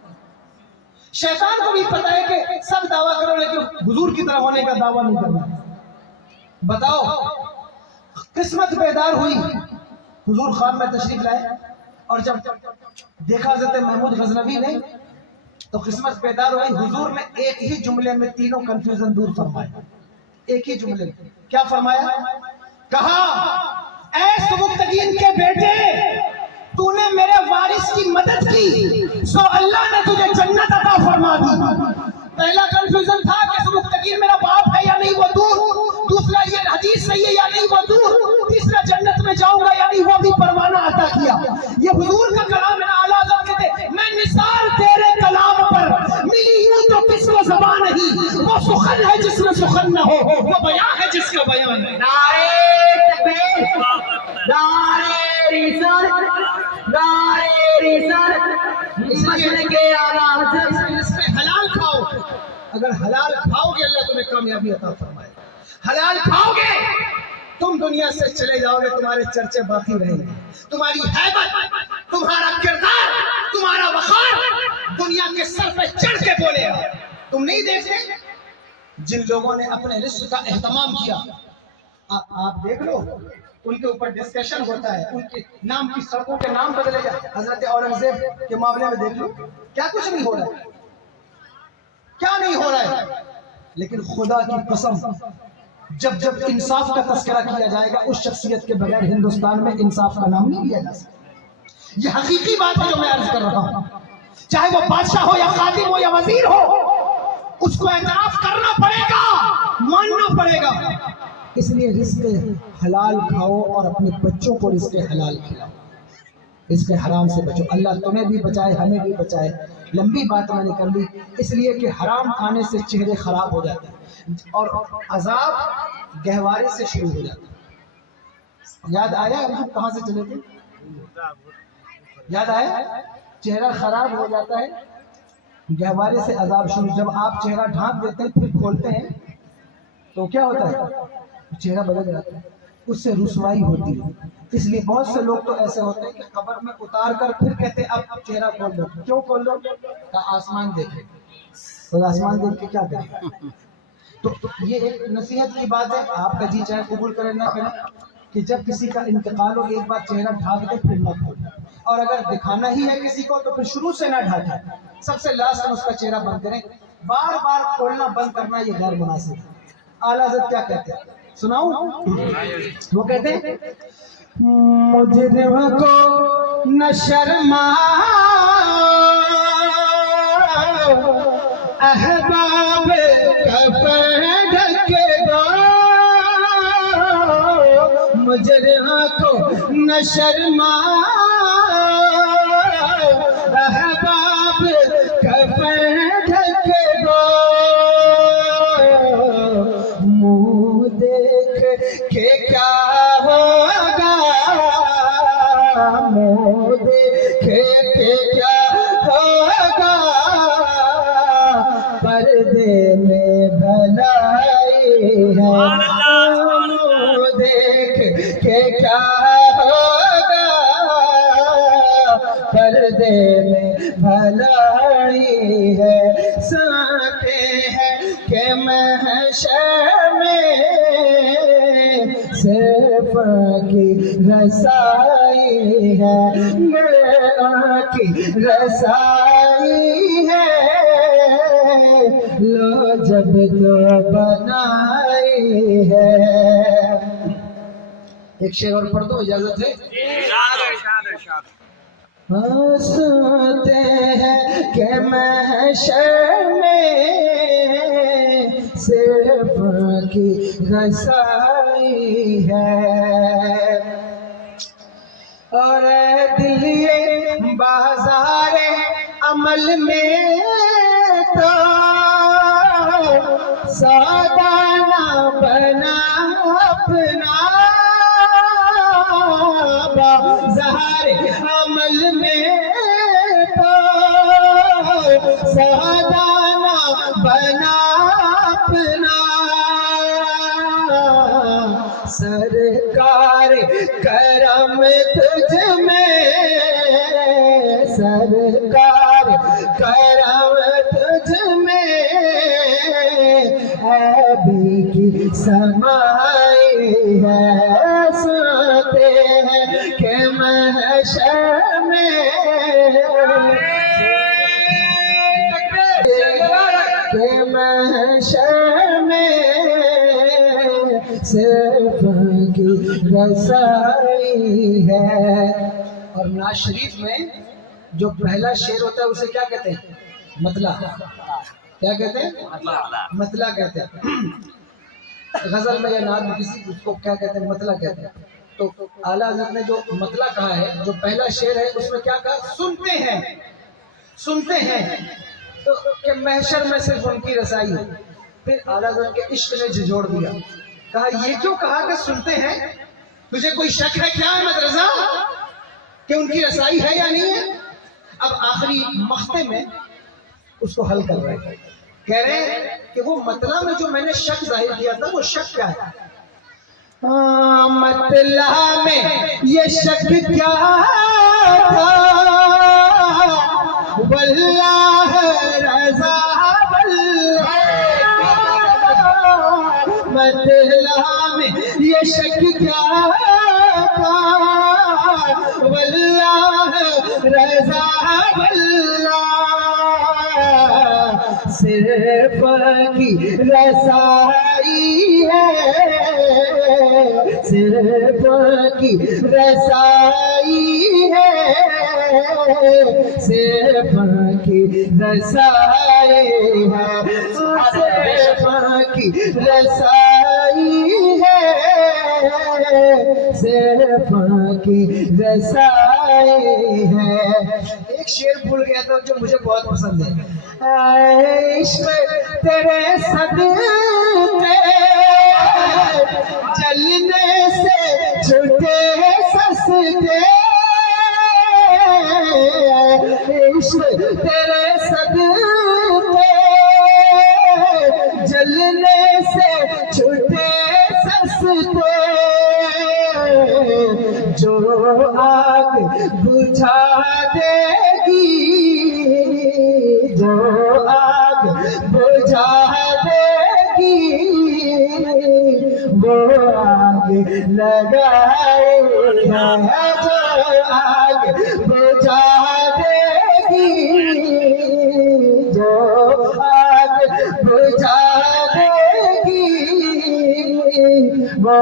شیطان کو بھی پتہ ہے کہ سب دعویٰ کرو لیکن حضور کی طرح ہونے کا دعویٰ نہیں کرنا. بتاؤ، قسمت بیدار ہوئی، حضور خواب میں تشریف لائے اور جب دیکھا حضرت محمود غزنوی نے تو قسمت بیدار ہوئی. حضور نے ایک ہی جملے میں تینوں کنفیوژن دور فرمایا. ایک ہی جملے میں کیا فرمایا؟ کہا اے سبکتگین کے بیٹے، تو نے میرے وارث کی مدد کی سو اللہ نے تجھے جنت عطا فرما دی. پہلا کنفیوژن تھا کہ سبکتگین میرا باپ ہے یا نہیں وہ دور، دوسرا یہ حدیث صحیح ہے یا نہیں وہ دور، تیسرا جنت میں جاؤں گا یا نہیں وہ بھی پروانہ عطا کیا. یہ حضور کا کلام ہے. اعلیٰ حضرت کہتے میں نثار تیرے کلام پر ملی ہوں تو کس کو زبان نہیں، وہ سخن ہے جس میں سخن نہ ہو، وہ بیان ہے جس کا بیان ہے. نعرے تکبیر، نعرے رسالت، نعرے رسالت. مسلک اعلیٰ حضرت. اس میں حلال کھاؤ. اگر حلال کھاؤ گے اللہ تمہیں کامیابی عطا فرمائے. حلال کھاؤ گے تم دنیا سے چلے جاؤ گے، تمہارے چرچے باقی رہیں گے. تمہاری حیبت، تمہارا کردار، تمہارا وقار دنیا کے سر پہ چڑھ کے بولے گا. تم نہیں دیکھتے جن لوگوں نے اپنے رزق کا اہتمام کیا، آپ دیکھ لو ان کے اوپر ڈسکشن ہوتا ہے، ان کے نام کی سڑکوں کے نام بدلے جائے. حضرت اورنگزیب کے معاملے میں دیکھ لو کیا کچھ نہیں ہو رہا ہے، کیا نہیں ہو رہا ہے. لیکن خدا کی قسم جب جب انصاف کا تذکرہ کیا جائے گا اس شخصیت کے بغیر ہندوستان میں انصاف کا نام نہیں لیا جا سکتا. یہ حقیقی بات ہے جو میں عرض کر رہا ہوں. چاہے وہ بادشاہ ہو یا خادم ہو یا وزیر ہو، اس کو اعتراف کرنا پڑے گا، ماننا پڑے گا. اس لیے رزق حلال کھاؤ اور اپنے بچوں کو رزق حلال کھلاؤ، رزق حرام سے بچو. اللہ تمہیں بھی بچائے، ہمیں بھی بچائے. لمبی بات میں نے کر لی اس لیے کہ حرام کھانے سے چہرے خراب ہو جاتے ہیں اور عذاب گہوارے سے شروع ہو جاتا ہے. یاد آیا ہم کہاں سے چلے تھے؟ یاد آیا؟ چہرہ خراب ہو جاتا ہے، گہوارے سے عذاب شروع. جب آپ چہرہ ڈھانپ دیتے ہیں پھر کھولتے ہیں تو کیا ہوتا ہے؟ چہرہ بدل جاتا ہے، اس سے رسوائی ہوتی ہے. اس لیے بہت سے لوگ تو ایسے ہوتے ہیں کہ قبر میں اتار کر پھر کہتے ہیں اب چہرہ کھول دو. کیوں کھول دو؟ کہ آسمان دیکھے. تو آسمان دیکھ کے کیا کریں؟ تو یہ ایک نصیحت کی بات ہے، آپ کا جی چاہے قبول کریں نہ کریں، کہ جب کسی کا انتقال ہو ایک بار چہرہ ڈھانپ دے پھر نہ کھولیں. اور اگر دکھانا ہی ہے کسی کو تو پھر شروع سے نہ ڈھانپیں، سب سے لاسٹ میں اس کا چہرہ بند کریں. بار بار کھولنا بند کرنا یہ غیر مناسب ہے. اعلیٰ حضرت کیا کہتے ہیں سناؤں؟ وہ کہتے ہیں مجرم کو نہ شرما احباب کفن ڈھکے گا، مجرم کو نہ شرما احباب کفن ڈھکے گا، منہ دیکھ کے کیا ہوگا، منہ دیکھ کے کیا ہوگا، پردے میں بھلائی ہے کی رسائی ہے، یہ کی رسائی ہے، لو جب تو بنائی ہے۔ ایک شعر اور پڑھ دو، اجازت ہے؟ ہنستے ہیں کہ محشر میں صرف کی رسائی ہے، اور اے دل یہ بازار عمل میں تو سودا نہ بنا اپنا، بازار عمل میں تو سودا نہ بنا اپنا، سرکار کرم تجھ میں، سرکار کرم تجھ میں، ابھی کی سمائی ہے، سنتے ہیں کہ محشر میں، کہ محشر میں صرف کی رسائی ہے۔ اور نعت شریف میں جو پہلا شعر ہوتا ہے اسے کیا کہتے ہیں؟ مطلع۔ کیا کہتے ہیں؟ مطلع کہتے ہیں۔ غزل میں یا نعت میں کسی اس کو کیا کہتے ہیں؟ مطلع کہتے ہیں۔ تو اعلیٰ حضرت نے جو مطلع کہا ہے، جو پہلا شعر ہے اس میں کیا کہا؟ سنتے ہیں، سنتے ہیں، تو کہ محشر میں صرف ان کی رسائی ہے۔ پھر اعلیٰ حضرت کے عشق نے جھجوڑ دیا، کہا یہ کیوں کہا کہ سنتے ہیں؟ تجھے کوئی شک ہے کیا احمد رضا کہ ان کی رسائی ہے یا نہیں ہے؟ اب آخری مقطع میں اس کو حل کر رہے ہیں، کہہ رہے ہیں کہ وہ مطلع میں جو میں نے شک ظاہر کیا تھا وہ شک کیا ہے؟ مطلع میں یہ شک کیا تھا، واللہ رضا مطلع میں یہ شک کیا تھا، واللہ رضا واللہ صرف کی رسائی ہے، صرف کی رسائی ہے، صرف کی رسائی ہے، صرف کی رسائی ہے، صرف کی رسائی ہے۔ ایک شعر بھول گیا تھا جو مجھے بہت پسند ہے، عشق تیرے صدقے جلنے سے چھوٹے سستے، عشق تیرے صدقے جلنے سے چھوٹے سستے، جو آگ بجھا دے گی، جو آگ بجھا دے گی، وہ آگ لگائے ہے، جو آگ بجھا دے گی، جو آگ بجھا دے گی، وہ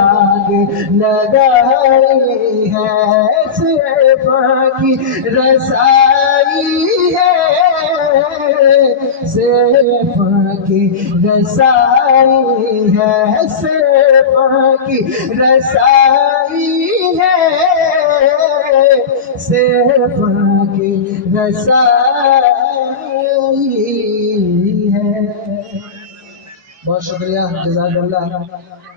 آگ لگائی ہے، صرف کی رسائی ہے، صرف کی رسائی ہے، صرف کی رسائی ہے، صرف کی رسائی ہے۔ بہت شکریہ، جزاک اللہ،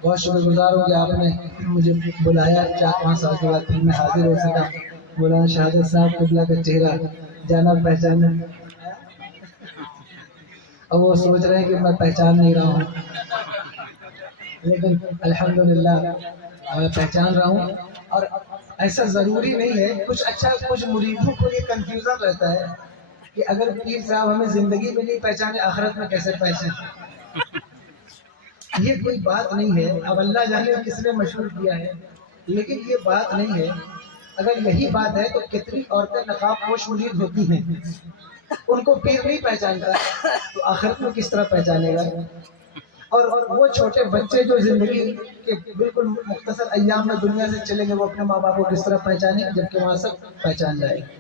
بہت شکر گزار ہوں کہ آپ نے مجھے بلایا، 4-5 سال کے بعد پھر میں حاضر ہو سکا۔ مولانا شہادت صاحب قبلہ کا چہرہ جانا پہچانا، اب وہ سوچ رہے ہیں کہ میں پہچان نہیں رہا ہوں، لیکن الحمدللہ میں پہچان رہا ہوں۔ اور ایسا ضروری نہیں ہے، کچھ اچھا کچھ مریدوں کو یہ کنفیوژن رہتا ہے کہ اگر پیر صاحب ہمیں زندگی میں نہیں پہچانے آخرت میں کیسے پہچانے۔ یہ کوئی بات نہیں ہے، اب اللہ جانے کس نے مشہور کیا ہے، لیکن یہ بات نہیں ہے۔ اگر یہی بات ہے تو کتنی عورتیں نقاب پوش مرید ہوتی ہیں، ان کو پیر نہیں پہچانتا تو آخرت میں کس طرح پہچانے گا؟ اور وہ چھوٹے بچے جو زندگی کے بالکل مختصر ایام میں دنیا سے چلیں گے، وہ اپنے ماں باپ کو کس طرح پہچانیں گے جبکہ وہاں سب پہچان جائے گا؟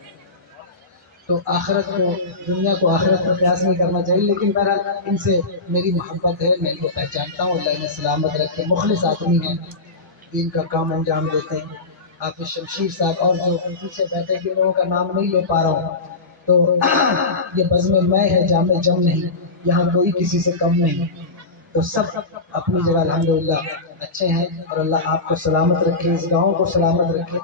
تو آخرت کو، دنیا کو آخرت پر قیاس نہیں کرنا چاہیے، لیکن بہرحال ان سے میری محبت ہے، میں ان کو پہچانتا ہوں، اللہ انہیں سلامت رکھے، مخلص آدمی ہیں، دین کا کام انجام دیتے ہیں۔ حافظ شمشیر صاحب اور جو پیچھے بیٹھے جن لوگوں کا نام نہیں لے پا رہا ہوں، تو یہ بزم میں ہے جامع جم نہیں، یہاں کوئی کسی سے کم نہیں، تو سب اپنی جگہ الحمدللہ اچھے ہیں، اور اللہ آپ کو سلامت رکھے، اس گاؤں کو سلامت رکھے،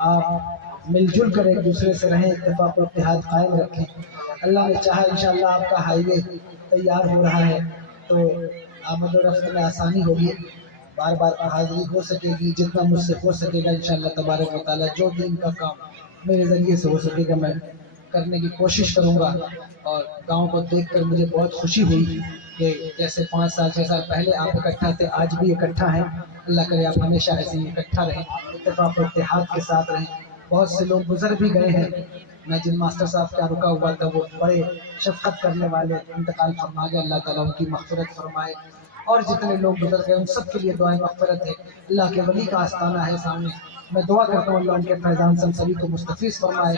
آپ مل جل کر ایک دوسرے سے رہیں، اتفاق و اتحاد قائم رکھیں۔ اللہ نے چاہا انشاءاللہ آپ کا ہائی وے تیار ہو رہا ہے تو آمد و رفت میں آسانی ہوگی، بار بار حاضری ہو سکے گی، جتنا مجھ سے ہو سکے گا انشاءاللہ تبارک و تعالیٰ، جو دین کا کام میرے ذریعے سے ہو سکے گا میں کرنے کی کوشش کروں گا۔ اور گاؤں کو دیکھ کر مجھے بہت خوشی ہوئی کہ جیسے 5 سال 6 سال پہلے آپ اکٹھا تھے، آج بھی اکٹھا ہیں، اللہ کرے آپ ہمیشہ ایسے ہی اکٹھا رہیں، اتفاق و اتحاد کے ساتھ رہیں۔ بہت سے لوگ گزر بھی گئے ہیں، میں جن ماسٹر صاحب کا رکا ہوا تھا وہ بڑے شفقت کرنے والے انتقال فرما گئے، اللہ تعالیٰ ان کی مغفرت فرمائے، اور جتنے لوگ گزر گئے ان سب کے لیے دعائیں مغفرت ہے، اللہ کے ولی کا آستانہ ہے سامنے، میں دعا کرتا ہوں اللہ ان کے فیضان سے ہم سبھی کو مستفیض فرمائے۔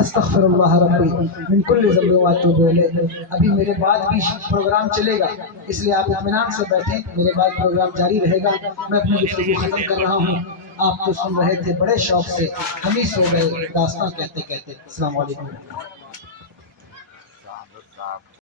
استغفر اللہ ربی من کل ذنب واتوب الیہ۔ ابھی میرے بعد بھی پروگرام چلے گا، اس لیے آپ اطمینان سے بیٹھیں، میرے بعد پروگرام جاری رہے گا، میں اپنی گفتگو ختم کر رہا ہوں۔ آپ تو سن رہے تھے بڑے شوق سے، ہم ہی سو گئے داستان کہتے کہتے۔ السلام علیکم۔